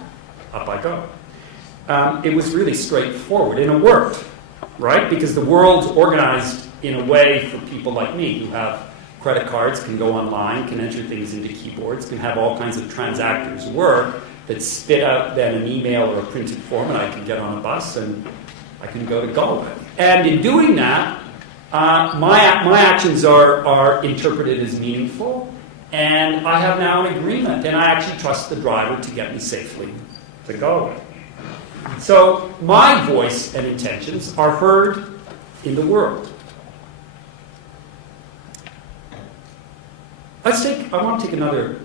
up I go. It was really straightforward, and it worked, right? Because the world's organized in a way for people like me who have credit cards, can go online, can enter things into keyboards, can have all kinds of transactors work that spit out then an email or a printed form, and I can get on a bus and I can go to Galway. And in doing that, my actions are interpreted as meaningful, and I have now an agreement, and I actually trust the driver to get me safely to Galway. So my voice and intentions are heard in the world. I want to take another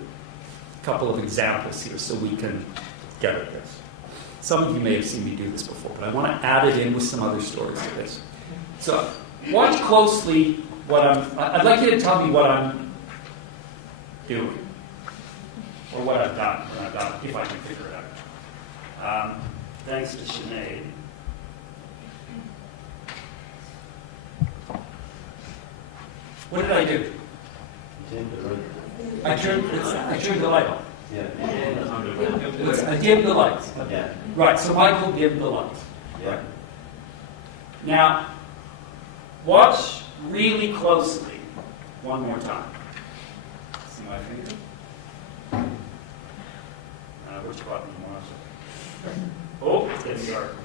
couple of examples here so we can get at this. Some of you may have seen me do this before, but I want to add it in with some other stories to this. So watch closely I'd like you to tell me what I'm doing, or what I've done, if I can figure it out. Thanks to Sinead. What did I do? I turned the light on. I dimmed the lights. Right, so Michael dimmed the lights. Right. Now, watch really closely one more time. See my finger? Which button you want to? Oh, it's getting dark.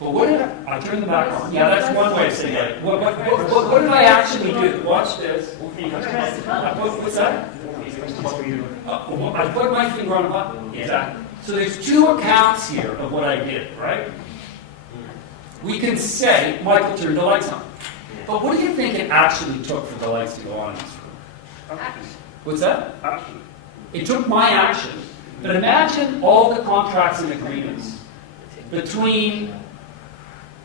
But what did I turn them back on? Yeah, that's one way of saying it. What did I actually do? Watch this. What's that? I put my finger on a button. Exactly. So there's two accounts here of what I did, right? We can say Michael turned the lights on. But what do you think it actually took for the lights to go on in this room? What's that? Action. It took my action. But imagine all the contracts and agreements between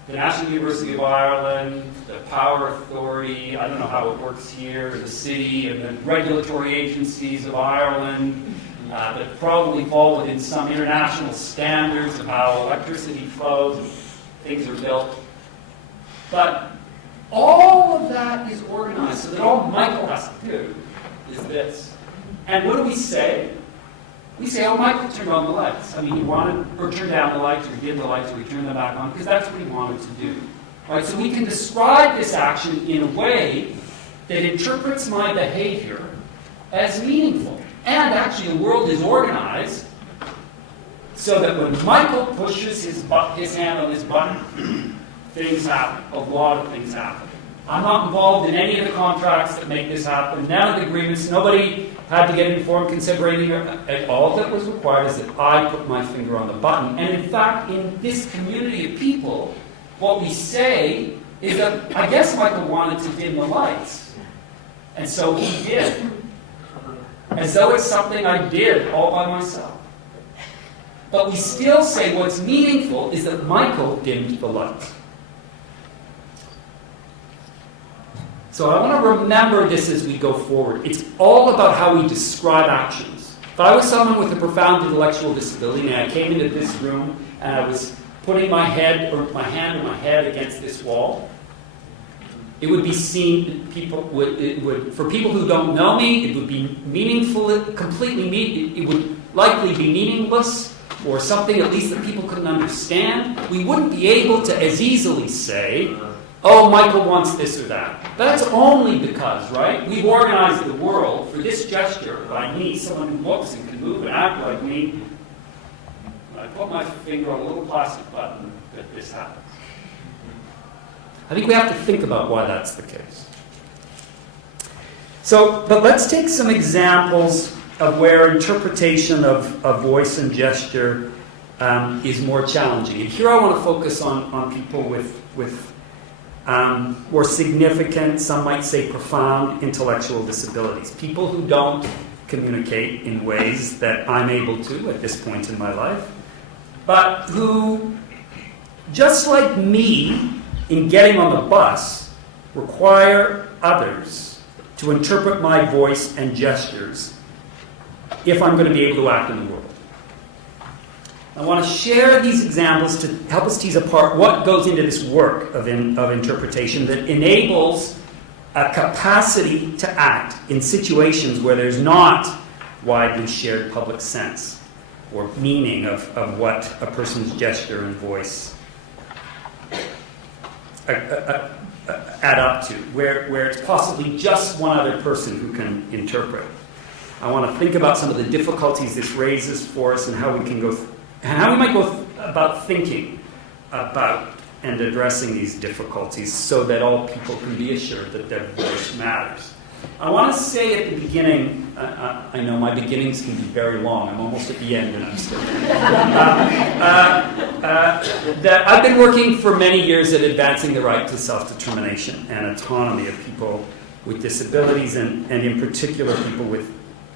the National University of Ireland, the Power Authority, I don't know how it works here, the city, and the regulatory agencies of Ireland that probably fall within some international standards of how electricity flows, things are built. But all of that is organized so that all Michael has to do is this. And what do we say? We say, oh, Michael turned on the lights. I mean, he wanted, or turned down the lights, or he dimmed the lights, or he turned them back on, because that's what he wanted to do. Right? So we can describe this action in a way that interprets my behavior as meaningful. And actually, the world is organized so that when Michael pushes his hand on this button, things happen. A lot of things happen. I'm not involved in any of the contracts that make this happen. None of the agreements. Nobody had to get informed consideration. And all that was required is that I put my finger on the button. And in fact, in this community of people, what we say is that I guess Michael wanted to dim the lights. And so he did. As though it's something I did all by myself. But we still say what's meaningful is that Michael dimmed the lights. So I want to remember this as we go forward. It's all about how we describe actions. If I was someone with a profound intellectual disability and I came into this room and I was putting my hand on my head against this wall, it would be seen, for people who don't know me, it would be meaningful, it would likely be meaningless, or something at least that people couldn't understand. We wouldn't be able to as easily say, oh, Michael wants this or that. That's only because, right, we've organized the world for this gesture by me, someone who looks and can move and act like me. I put my finger on a little plastic button that this happens. I think we have to think about why that's the case. So, but let's take some examples of where interpretation of voice and gesture is more challenging. And here I want to focus on people with more significant, some might say profound, intellectual disabilities. People who don't communicate in ways that I'm able to at this point in my life, but who, just like me, in getting on the bus, require others to interpret my voice and gestures if I'm going to be able to act in the world. I want to share these examples to help us tease apart what goes into this work of interpretation that enables a capacity to act in situations where there's not widely shared public sense or meaning of what a person's gesture and voice add up to, where it's possibly just one other person who can interpret. I want to think about some of the difficulties this raises for us and how we can go and how we might go about thinking about and addressing these difficulties so that all people can be assured that their voice matters. I want to say at the beginning, I know my beginnings can be very long. I'm almost at the end and I'm still that I've been working for many years at advancing the right to self-determination and autonomy of people with disabilities and in particular people with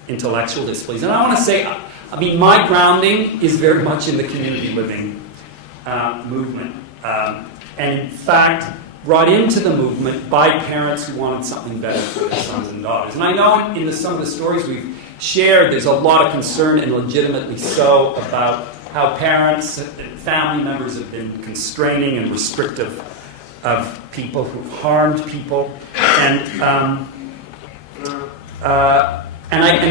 intellectual disabilities. And I want to say, I mean, my grounding is very much in the community living movement. And in fact, brought into the movement by parents who wanted something better for their sons and daughters. And I know in some of the stories we've shared, there's a lot of concern, and legitimately so, about how parents and family members have been constraining and restrictive people who've harmed people, and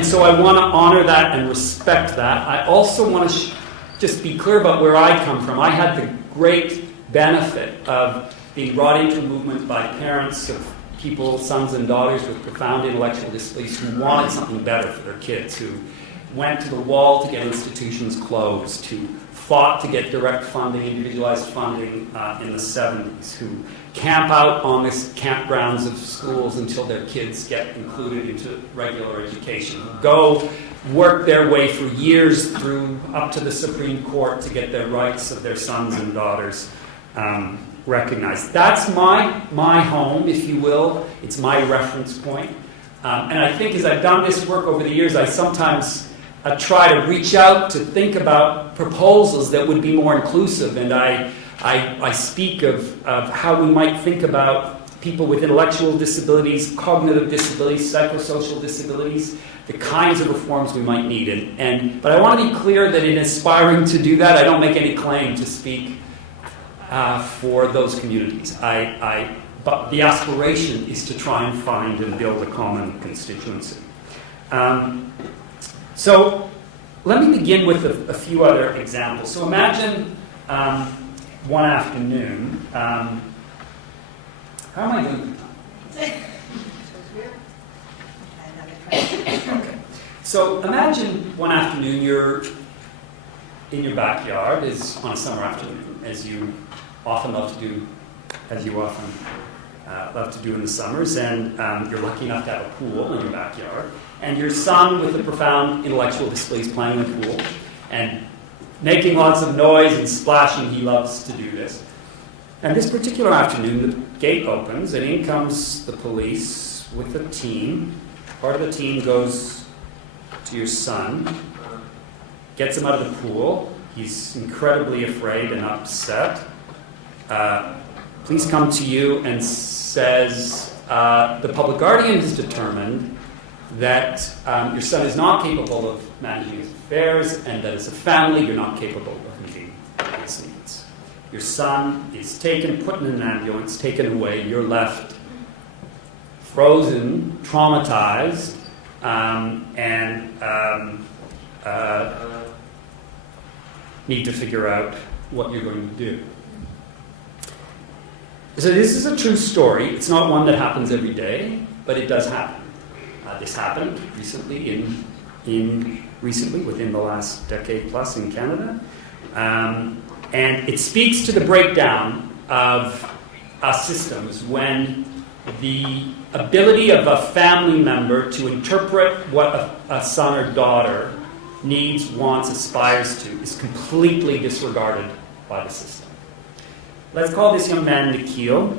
so I want to honor that and respect that. I also want to just be clear about where I come from. I had the great benefit of being brought into a movement by parents of people, sons and daughters with profound intellectual disabilities who wanted something better for their kids, who went to the wall to get institutions closed, who fought to get direct funding, individualized funding in the 70s, who camp out on the campgrounds of schools until their kids get included into regular education, who go work their way for years through up to the Supreme Court to get their rights of their sons and daughters recognized. That's my home, if you will. It's my reference point. And I think as I've done this work over the years, I sometimes try to reach out to think about proposals that would be more inclusive. And I speak of how we might think about people with intellectual disabilities, cognitive disabilities, psychosocial disabilities, the kinds of reforms we might need. But I want to be clear that in aspiring to do that, I don't make any claim to speak for those communities. But the aspiration is to try and find and build a common constituency. So let me begin with a few other examples. So imagine one afternoon. How am I doing? Okay. So imagine one afternoon you're in your backyard, is on a summer afternoon, as you often love to do, love to do in the summers, and you're lucky enough to have a pool in your backyard, and your son with a profound intellectual disability is playing in the pool and making lots of noise and splashing. He loves to do this. And this particular afternoon, the gate opens, and in comes the police with a team. Part of the team goes to your son, gets him out of the pool. He's incredibly afraid and upset. Police come to you and says, the public guardian has determined that your son is not capable of managing his affairs, and that as a family you're not capable of meeting his needs. Your son is taken, put in an ambulance, taken away. You're left frozen, traumatized, and need to figure out what you're going to do. So this is a true story. It's not one that happens every day, but it does happen. This happened recently recently within the last decade plus in Canada, and it speaks to the breakdown of systems when the ability of a family member to interpret what a son or daughter needs, wants, aspires to is completely disregarded by the system. Let's call this young man Nikhil.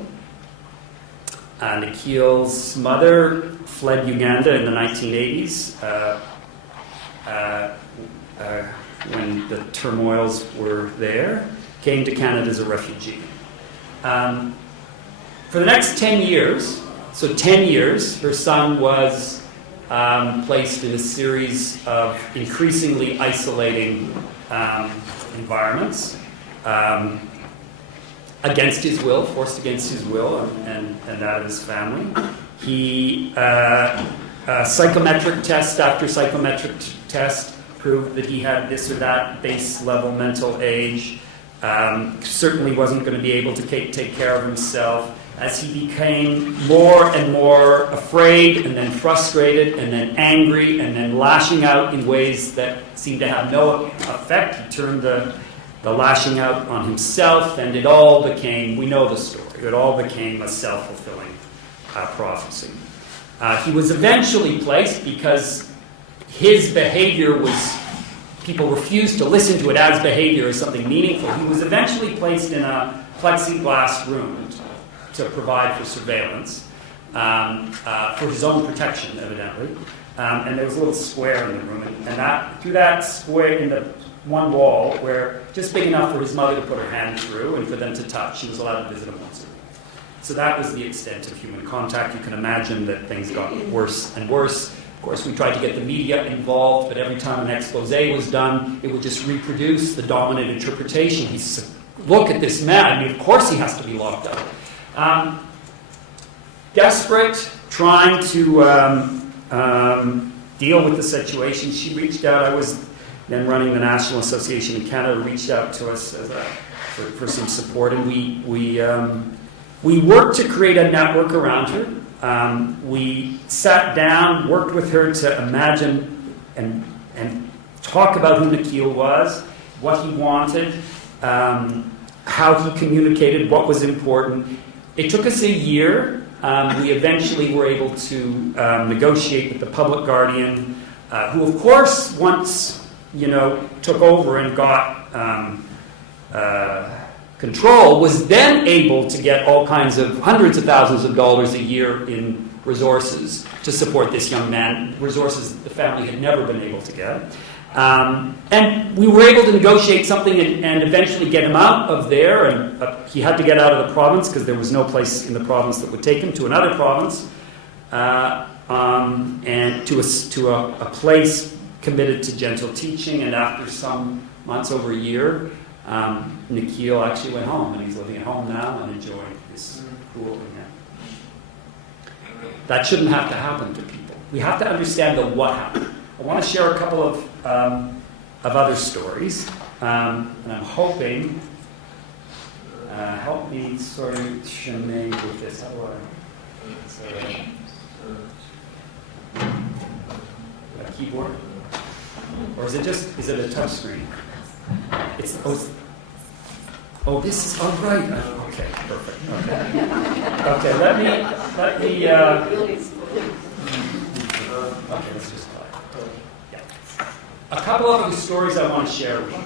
Nikhil's mother fled Uganda in the 1980s when the turmoils were there, came to Canada as a refugee. For the next 10 years, so 10 years, her son was placed in a series of increasingly isolating environments, against his will, forced against his will, and that of his family. He, psychometric test after psychometric test proved that he had this or that base level mental age, certainly wasn't going to be able to take care of himself. As he became more and more afraid, and then frustrated, and then angry, and then lashing out in ways that seemed to have no effect, he turned the lashing out on himself, and it all became, we know the story, it all became a self-fulfilling prophecy. He was eventually placed, because his behavior was, people refused to listen to it as behavior, as something meaningful. He was eventually placed in a plexiglass room to provide for surveillance, for his own protection, evidently. And there was a little square in the room, and that through that square in the one wall, where just big enough for his mother to put her hand through and for them to touch, she was allowed to visit him once a week. So that was the extent of human contact. You can imagine that things got worse and worse. Of course, we tried to get the media involved, but every time an expose was done, it would just reproduce the dominant interpretation. Look at this man. I mean, of course he has to be locked up. Desperate, trying to deal with the situation, she reached out. I was then running the National Association in Canada, reached out to us for some support, and we worked to create a network around her. We sat down, worked with her to imagine and talk about who Nikhil was, what he wanted, how he communicated, what was important. It took us a year. We eventually were able to negotiate with the public guardian, who, of course, once took over and got control, was then able to get all kinds of hundreds of thousands of dollars a year in resources to support this young man, resources that the family had never been able to get. And we were able to negotiate something and eventually get him out of there. And he had to get out of the province because there was no place in the province that would take him to another province, and to a place committed to gentle teaching. And after some months, over a year, Nikhil actually went home, and he's living at home now and enjoying his cool again. That shouldn't have to happen to people. We have to understand the what happened. I want to share a couple of other stories, and I'm hoping, help me sort of shenanigans with this. How do a keyboard? Or is it a touch screen? This is, oh right. Okay, perfect. Okay, let me, okay, let's just try. Yeah. A couple of the stories I want to share with you.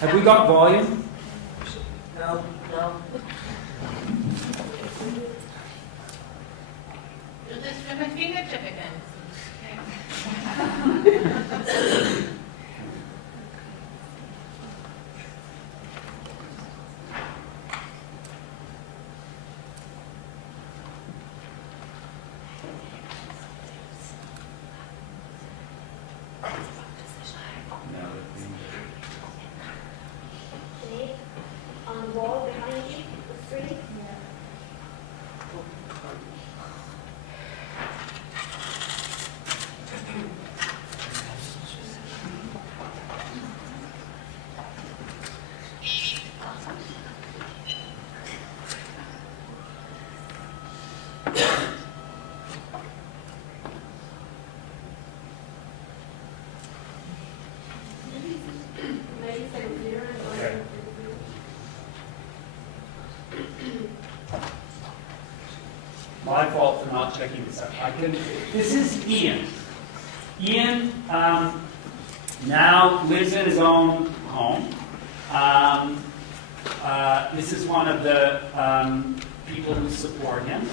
Have we got volume? No. This from a fingertip again. On the wall behind you, the street. My fault for not checking this out. This is Ian. Ian now lives in his own home. This is one of the people who support him.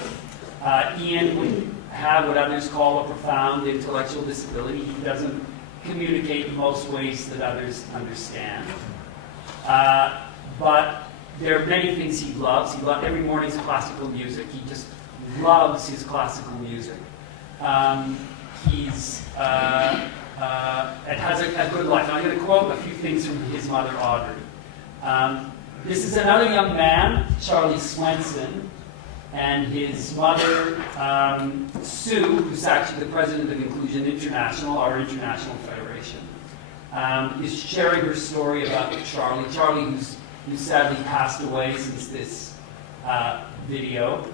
Ian would have what others call a profound intellectual disability. He doesn't communicate in most ways that others understand. But there are many things he loves. Every morning's classical music. He just loves his classical music. He's and has a good life. Now, I'm going to quote a few things from his mother, Audrey. This is another young man, Charlie Swenson, and his mother, Sue, who's actually the president of Inclusion International, our international federation, is sharing her story about Charlie. Charlie, who's sadly passed away since this video.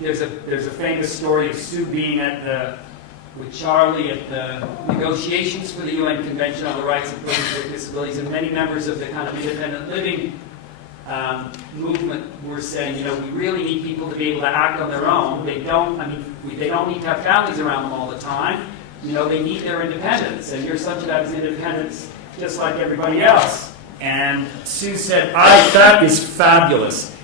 There's a famous story of Sue being with Charlie at the negotiations for the UN Convention on the Rights of Persons with Disabilities, and many members of the kind of independent living movement were saying, we really need people to be able to act on their own. They don't need to have families around them all the time. They need their independence, and you're such that as independence just like everybody else. And Sue said, that is fabulous.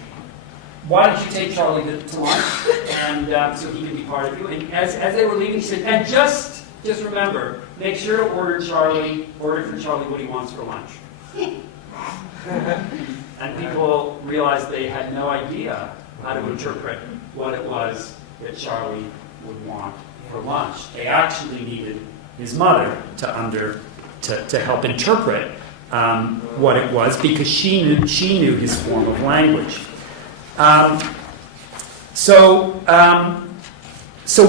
Why don't you take Charlie to lunch, and so he can be part of you? And as they were leaving, she said, and just remember, make sure to order for Charlie what he wants for lunch. And people realized they had no idea how to interpret what it was that Charlie would want for lunch. They actually needed his mother to help interpret what it was, because she knew his form of language. So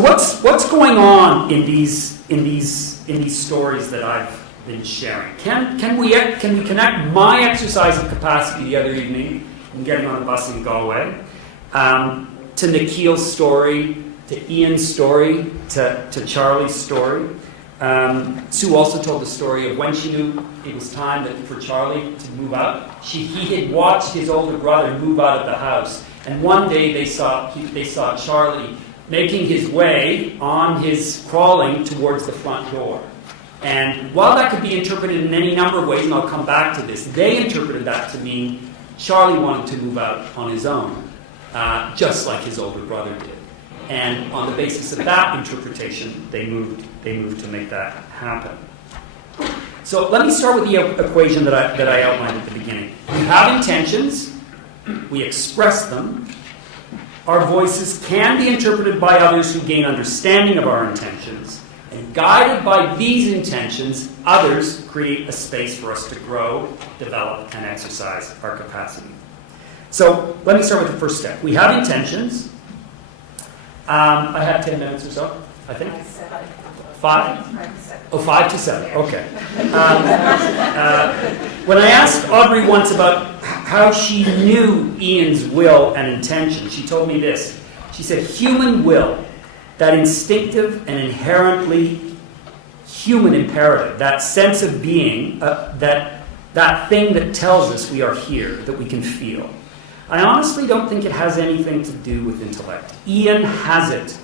what's going on in these stories that I've been sharing? Can we connect my exercise of capacity the other evening in getting on the bus in Galway to Nikhil's story, to Ian's story, to Charlie's story? Sue also told the story of when she knew it was time for Charlie to move out. He had watched his older brother move out of the house, and one day they saw Charlie making his way on his crawling towards the front door. And while that could be interpreted in any number of ways, and I'll come back to this, they interpreted that to mean Charlie wanted to move out on his own, just like his older brother did. And on the basis of that interpretation, they moved to make that happen. So let me start with the equation that I outlined at the beginning. We have intentions, we express them. Our voices can be interpreted by others who gain understanding of our intentions. And guided by these intentions, others create a space for us to grow, develop, and exercise our capacity. So let me start with the first step. We have intentions. I have 10 minutes or so, I think. 5? Oh, 5 to 7. Okay. When I asked Audrey once about how she knew Ian's will and intention, she told me this. She said, human will, that instinctive and inherently human imperative, that sense of being, that thing that tells us we are here, that we can feel. I honestly don't think it has anything to do with intellect. Ian has it.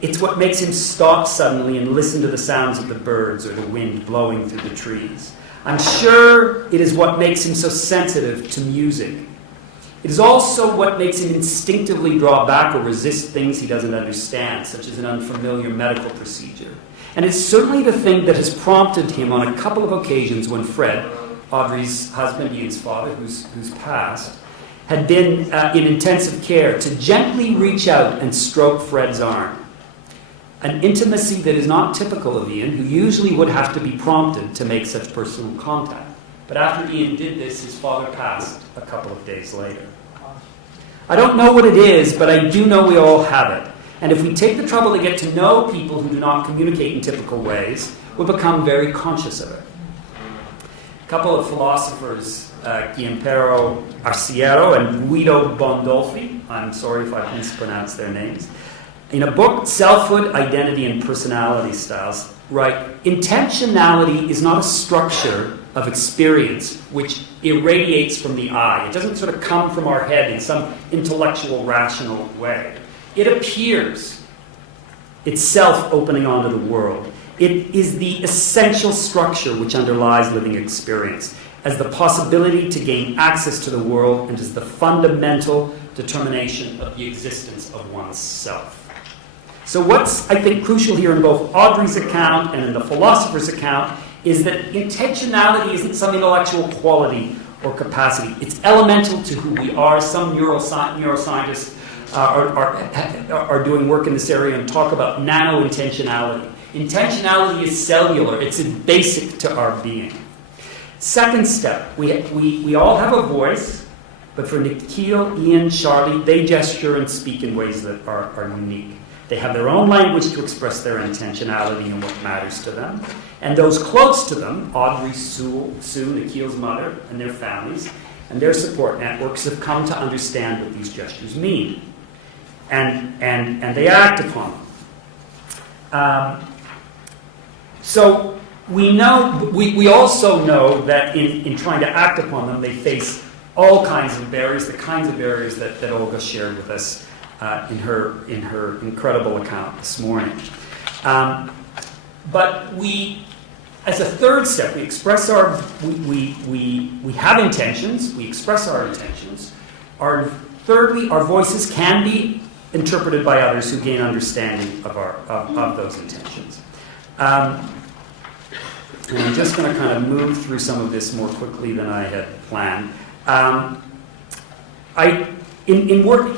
It's what makes him stop suddenly and listen to the sounds of the birds or the wind blowing through the trees. I'm sure it is what makes him so sensitive to music. It is also what makes him instinctively draw back or resist things he doesn't understand, such as an unfamiliar medical procedure. And it's certainly the thing that has prompted him on a couple of occasions when Fred, Audrey's husband, Ian's father, who's passed, had been in intensive care, to gently reach out and stroke Fred's arm. An intimacy that is not typical of Ian, who usually would have to be prompted to make such personal contact. But after Ian did this, his father passed a couple of days later. I don't know what it is, but I do know we all have it. And if we take the trouble to get to know people who do not communicate in typical ways, we'll become very conscious of it. A couple of philosophers, Giampero Arciero and Guido Bondolfi, I'm sorry if I mispronounced their names, in a book, Selfhood, Identity, and Personality Styles, write, intentionality is not a structure of experience which irradiates from the I. It doesn't sort of come from our head in some intellectual, rational way. It appears, itself opening onto the world. It is the essential structure which underlies living experience, as the possibility to gain access to the world and as the fundamental determination of the existence of one's self. So what's, I think, crucial here in both Audrey's account and in the philosopher's account is that intentionality isn't some intellectual quality or capacity. It's elemental to who we are. Some neuroscientists are doing work in this area and talk about nano-intentionality. Intentionality is cellular. It's basic to our being. Second step, we all have a voice, but for Nikhil, Ian, Charlie, they gesture and speak in ways that are unique. They have their own language to express their intentionality and what matters to them. And those close to them, Audrey, Sue, Nikhil's mother, and their families, and their support networks have come to understand what these gestures mean. And they act upon them. So we also know that in trying to act upon them, they face all kinds of barriers, the kinds of barriers that Olga shared with us in her incredible account this morning. But we, as a third step, we express we have intentions, we express our intentions. Thirdly, our voices can be interpreted by others who gain understanding of those intentions. And I'm just going to kind of move through some of this more quickly than I had planned. in work,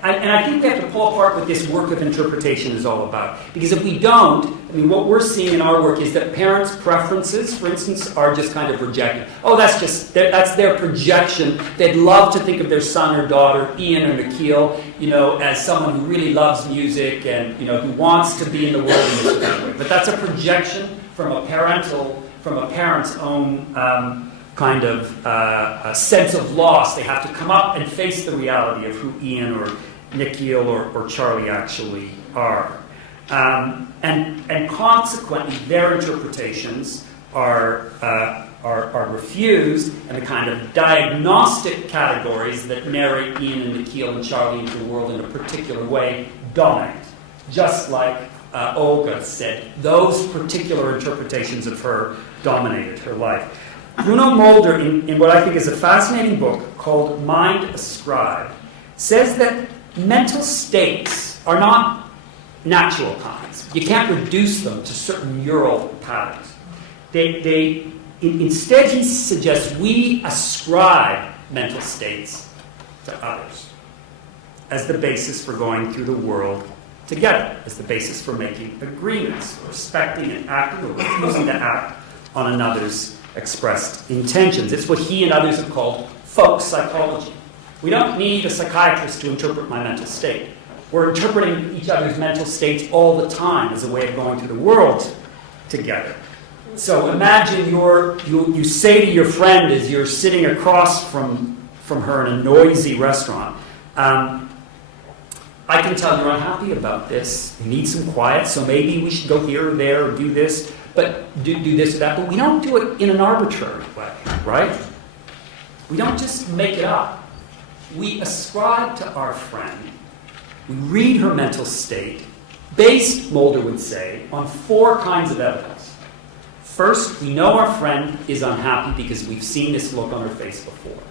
and I think we have to pull apart what this work of interpretation is all about. Because if we don't, I mean, what we're seeing in our work is that parents' preferences, for instance, are just kind of rejected. Oh, that's their projection. They'd love to think of their son or daughter, Ian or Nikhil, as someone who really loves music and, who wants to be in the world in this kind of way. But that's a projection from a parent's own kind of a sense of loss. They have to come up and face the reality of who Ian or Nikhil or Charlie actually are. And consequently, their interpretations are refused, and the kind of diagnostic categories that narrate Ian and Nikhil and Charlie into the world in a particular way dominate. Just like Olga said, those particular interpretations of her dominated her life. Bruno Mulder, in what I think is a fascinating book called Mind Ascribed, says that mental states are not natural kinds. You can't reduce them to certain neural patterns. Instead, he suggests we ascribe mental states to others as the basis for going through the world together, as the basis for making agreements, respecting and acting, or refusing to act on another's expressed intentions. It's what he and others have called folk psychology. We don't need a psychiatrist to interpret my mental state. We're interpreting each other's mental states all the time as a way of going through the world together. So imagine you say to your friend as you're sitting across from her in a noisy restaurant, I can tell you're unhappy about this. You need some quiet, so maybe we should go here or there or do this, but do this or that. But we don't do it in an arbitrary way, right? We don't just make it up. We ascribe to our friend. We read her mental state, based, Mulder would say, on 4 kinds of evidence. First, we know our friend is unhappy because we've seen this look on her face before.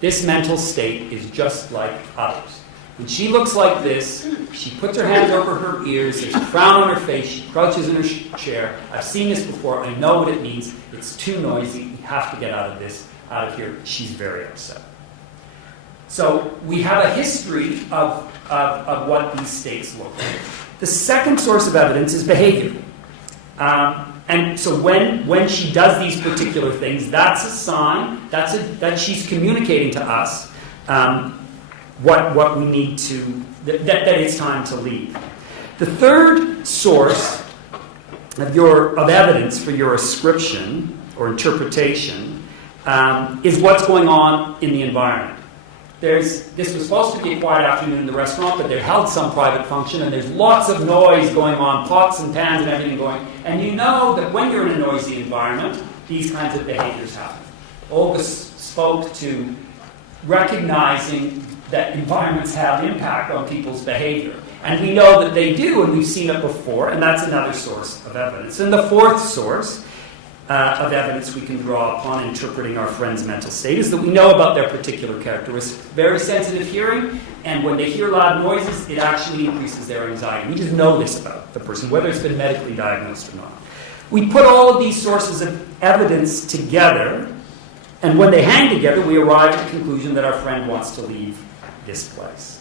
This mental state is just like others. When she looks like this, she puts her hands over her ears, there's a frown on her face, she crouches in her chair. I've seen this before, I know what it means. It's too noisy, we have to get out of here. She's very upset. So we have a history of what these states look like. The second source of evidence is behavior. And so when she does these particular things, that's a sign that she's communicating to us what we need to, that it's time to leave. The third source of evidence for your ascription or interpretation is what's going on in the environment. This was supposed to be a quiet afternoon in the restaurant, but they held some private function, and there's lots of noise going on, pots and pans and everything going. And you know that when you're in a noisy environment, these kinds of behaviors happen. Olga spoke to recognizing that environments have impact on people's behavior. And we know that they do, and we've seen it before, and that's another source of evidence. And the fourth source of evidence we can draw upon interpreting our friend's mental state is that we know about their particular characteristics. Very sensitive hearing, and when they hear loud noises, it actually increases their anxiety. We just know this about the person, whether it's been medically diagnosed or not. We put all of these sources of evidence together, and when they hang together, we arrive at the conclusion that our friend wants to leave this place.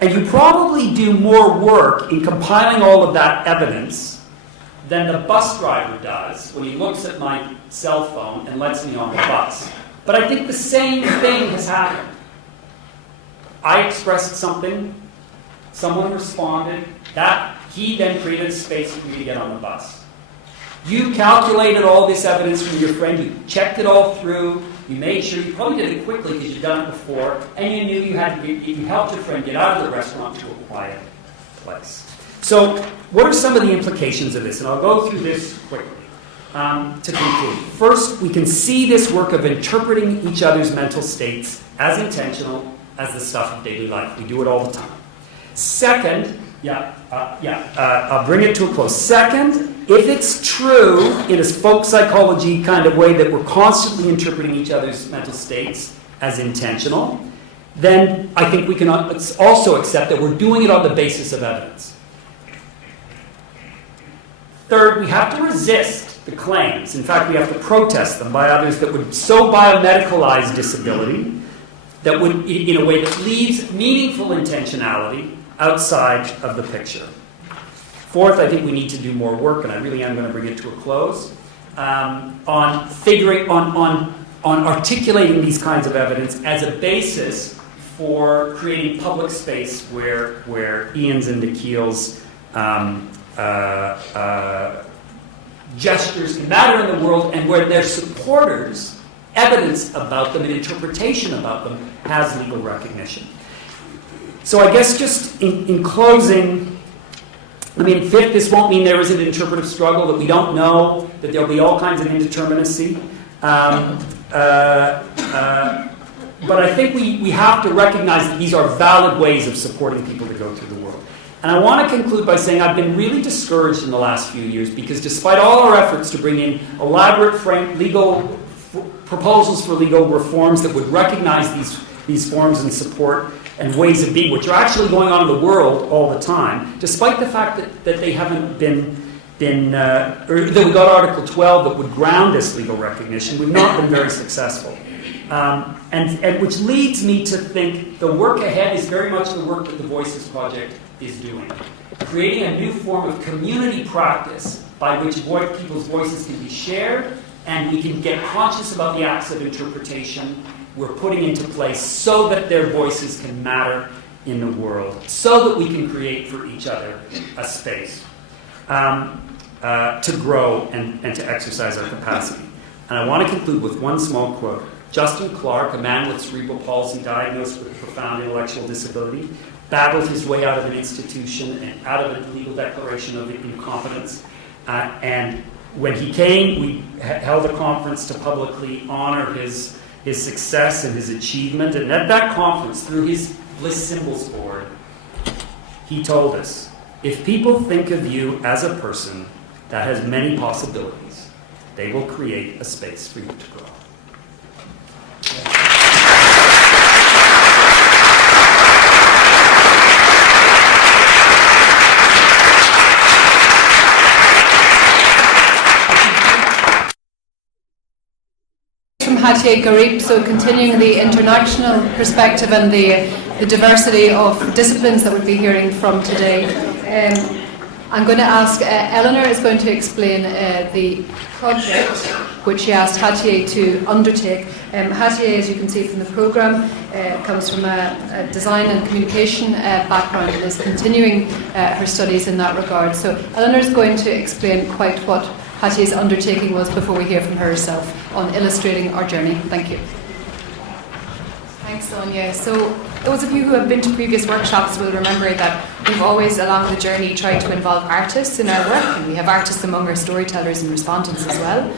And you probably do more work in compiling all of that evidence than the bus driver does when he looks at my cell phone and lets me on the bus. But I think the same thing has happened. I expressed something, someone responded, that he then created a space for me to get on the bus. You calculated all this evidence from your friend, you checked it all through, you made sure, you probably did it quickly because you'd done it before, and you knew you helped your friend get out of the restaurant to a quiet place. So, what are some of the implications of this? And I'll go through this quickly to conclude. First, we can see this work of interpreting each other's mental states as intentional as the stuff of daily life. We do it all the time. Second, I'll bring it to a close. Second, if it's true in a folk psychology kind of way that we're constantly interpreting each other's mental states as intentional, then I think we can also accept that we're doing it on the basis of evidence. Third, we have to resist the claims. In fact, we have to protest them by others that would so biomedicalize disability that would, in a way that leaves meaningful intentionality outside of the picture. Fourth, I think we need to do more work, and I really am going to bring it to a close, on articulating these kinds of evidence as a basis for creating public space where Ian's and Nikhil's gestures can matter in the world, and where their supporters' evidence about them and interpretation about them has legal recognition. So I guess just in closing, I mean, fifth, this won't mean there isn't an interpretive struggle, that we don't know, that there'll be all kinds of indeterminacy. But I think we have to recognize that these are valid ways of supporting people to go through the world. And I want to conclude by saying I've been really discouraged in the last few years, because despite all our efforts to bring in elaborate legal proposals for legal reforms that would recognize these forms and support and ways of being, which are actually going on in the world all the time, despite the fact that they haven't been or that we got Article 12 that would ground this legal recognition, we've not been very successful. And which leads me to think the work ahead is very much the work that the Voices Project is doing. Creating a new form of community practice by which people's voices can be shared, and we can get conscious about the acts of interpretation we're putting into place so that their voices can matter in the world, so that we can create for each other a space to grow and to exercise our capacity. And I want to conclude with one small quote. Justin Clark, a man with cerebral palsy diagnosed with a profound intellectual disability, battled his way out of an institution and out of a legal declaration of incompetence. And when he came, we held a conference to publicly honor his success and his achievement. And at that conference, through his Bliss Symbols Board, he told us, if people think of you as a person that has many possibilities, they will create a space for you to grow. From Hatice Garib, so continuing the international perspective and the diversity of disciplines that we'll be hearing from today. I'm going to ask, Eleanor is going to explain the project which she asked Hatice to undertake. Hatice, as you can see from the programme, comes from a design and communication background and is continuing her studies in that regard. So Eleanor is going to explain quite what Hatice's undertaking was before we hear from her herself on illustrating our journey. Thank you. Thanks, Sonia. So those of you who have been to previous workshops will remember that we've always, along the journey, tried to involve artists in our work, and we have artists among our storytellers and respondents as well.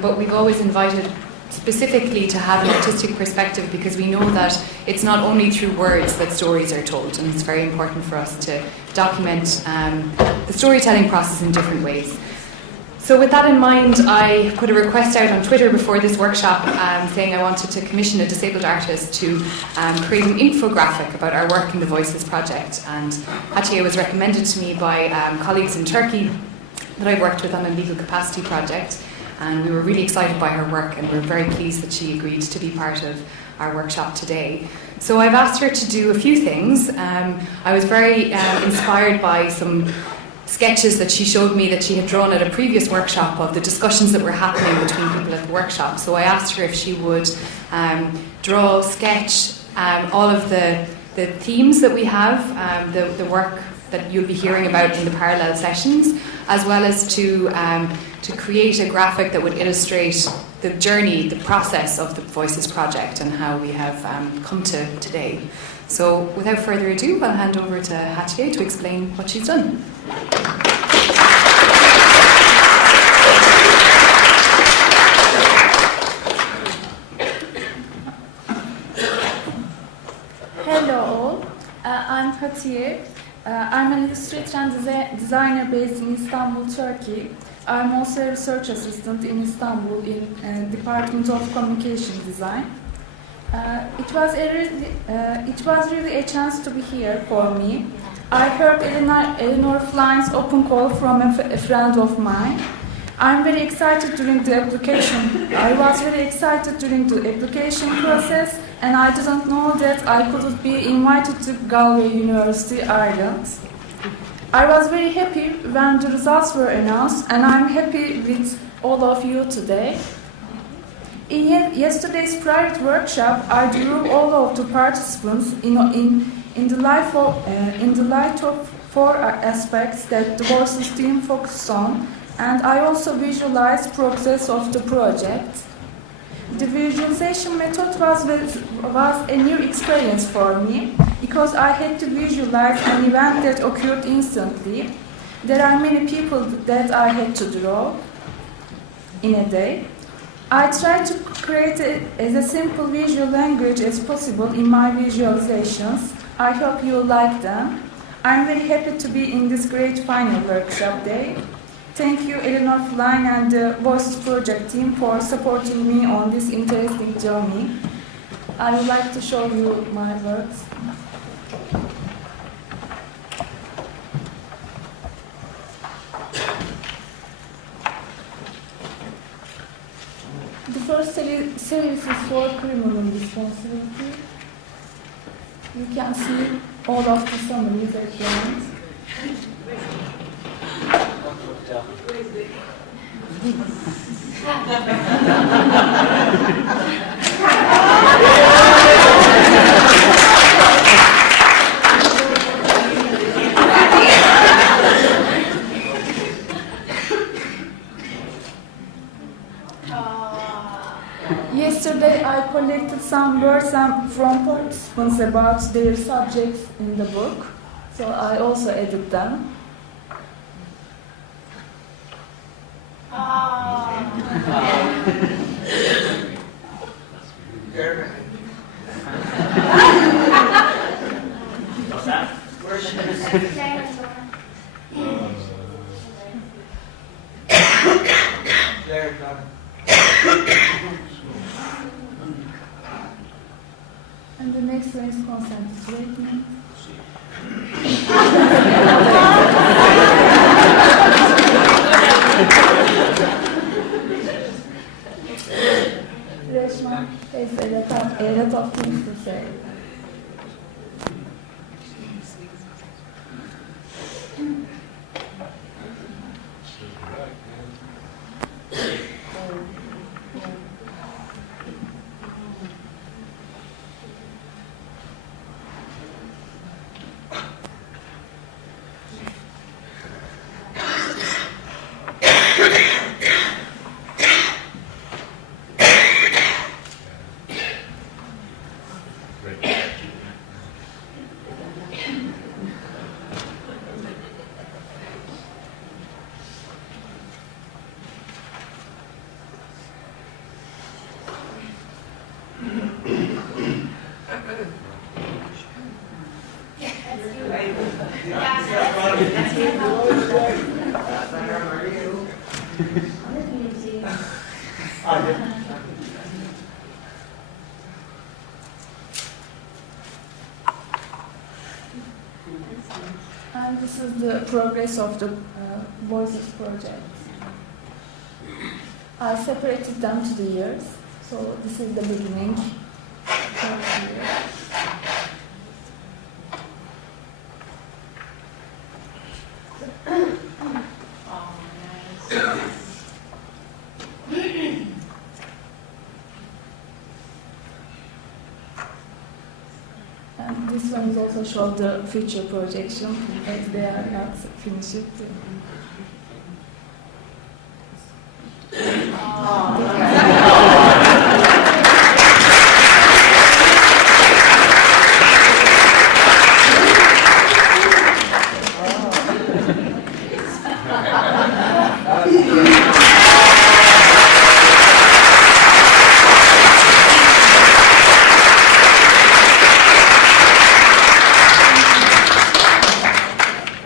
But we've always invited specifically to have an artistic perspective, because we know that it's not only through words that stories are told, and it's very important for us to document the storytelling process in different ways. So with that in mind, I put a request out on Twitter before this workshop saying I wanted to commission a disabled artist to create an infographic about our work in the Voices Project. And Hatice was recommended to me by colleagues in Turkey that I've worked with on a legal capacity project. And we were really excited by her work, and we're very pleased that she agreed to be part of our workshop today. So I've asked her to do a few things. I was very inspired by some sketches that she showed me that she had drawn at a previous workshop of the discussions that were happening between people at the workshop. So I asked her if she would draw, sketch all of the themes that we have, the work that you'll be hearing about in the parallel sessions, as well as to create a graphic that would illustrate the journey, the process of the Voices Project and how we have come to today. So without further ado, I'll hand over to Hatice to explain what she's done. Hello all, I'm Hatice. I'm an illustrator and designer based in Istanbul, Turkey. I'm also a research assistant in Istanbul in Department of Communication Design. It was really a chance to be here for me. I heard Eleanor Flynn's open call from a friend of mine. I'm very excited during the application. I was very excited during the application process, and I didn't know that I could be invited to Galway University, Ireland. I was very happy when the results were announced, and I'm happy with all of you today. In yesterday's private workshop, I drew all of the participants in the light of four aspects that the Voices team focused on, and I also visualized progress of the project. The visualization method was a new experience for me because I had to visualize an event that occurred instantly. There are many people that I had to draw in a day. I tried to create as simple visual language as possible in my visualizations. I hope you like them. I'm very happy to be in this great final workshop day. Thank you, Eleanor Flynn and the Voices Project team for supporting me on this interesting journey. I would like to show you my works. The first series is for criminal responsibility. You can see all of the summaries at the end. Yesterday I collected some words from participants about their subjects in the book, so I also added them. And the next one is consent statement. Reshma has a lot of things to say. And this is the progress of the Voices project. I separated them to the years, so this is the beginning. And this one is also show the future projection as they are not finished.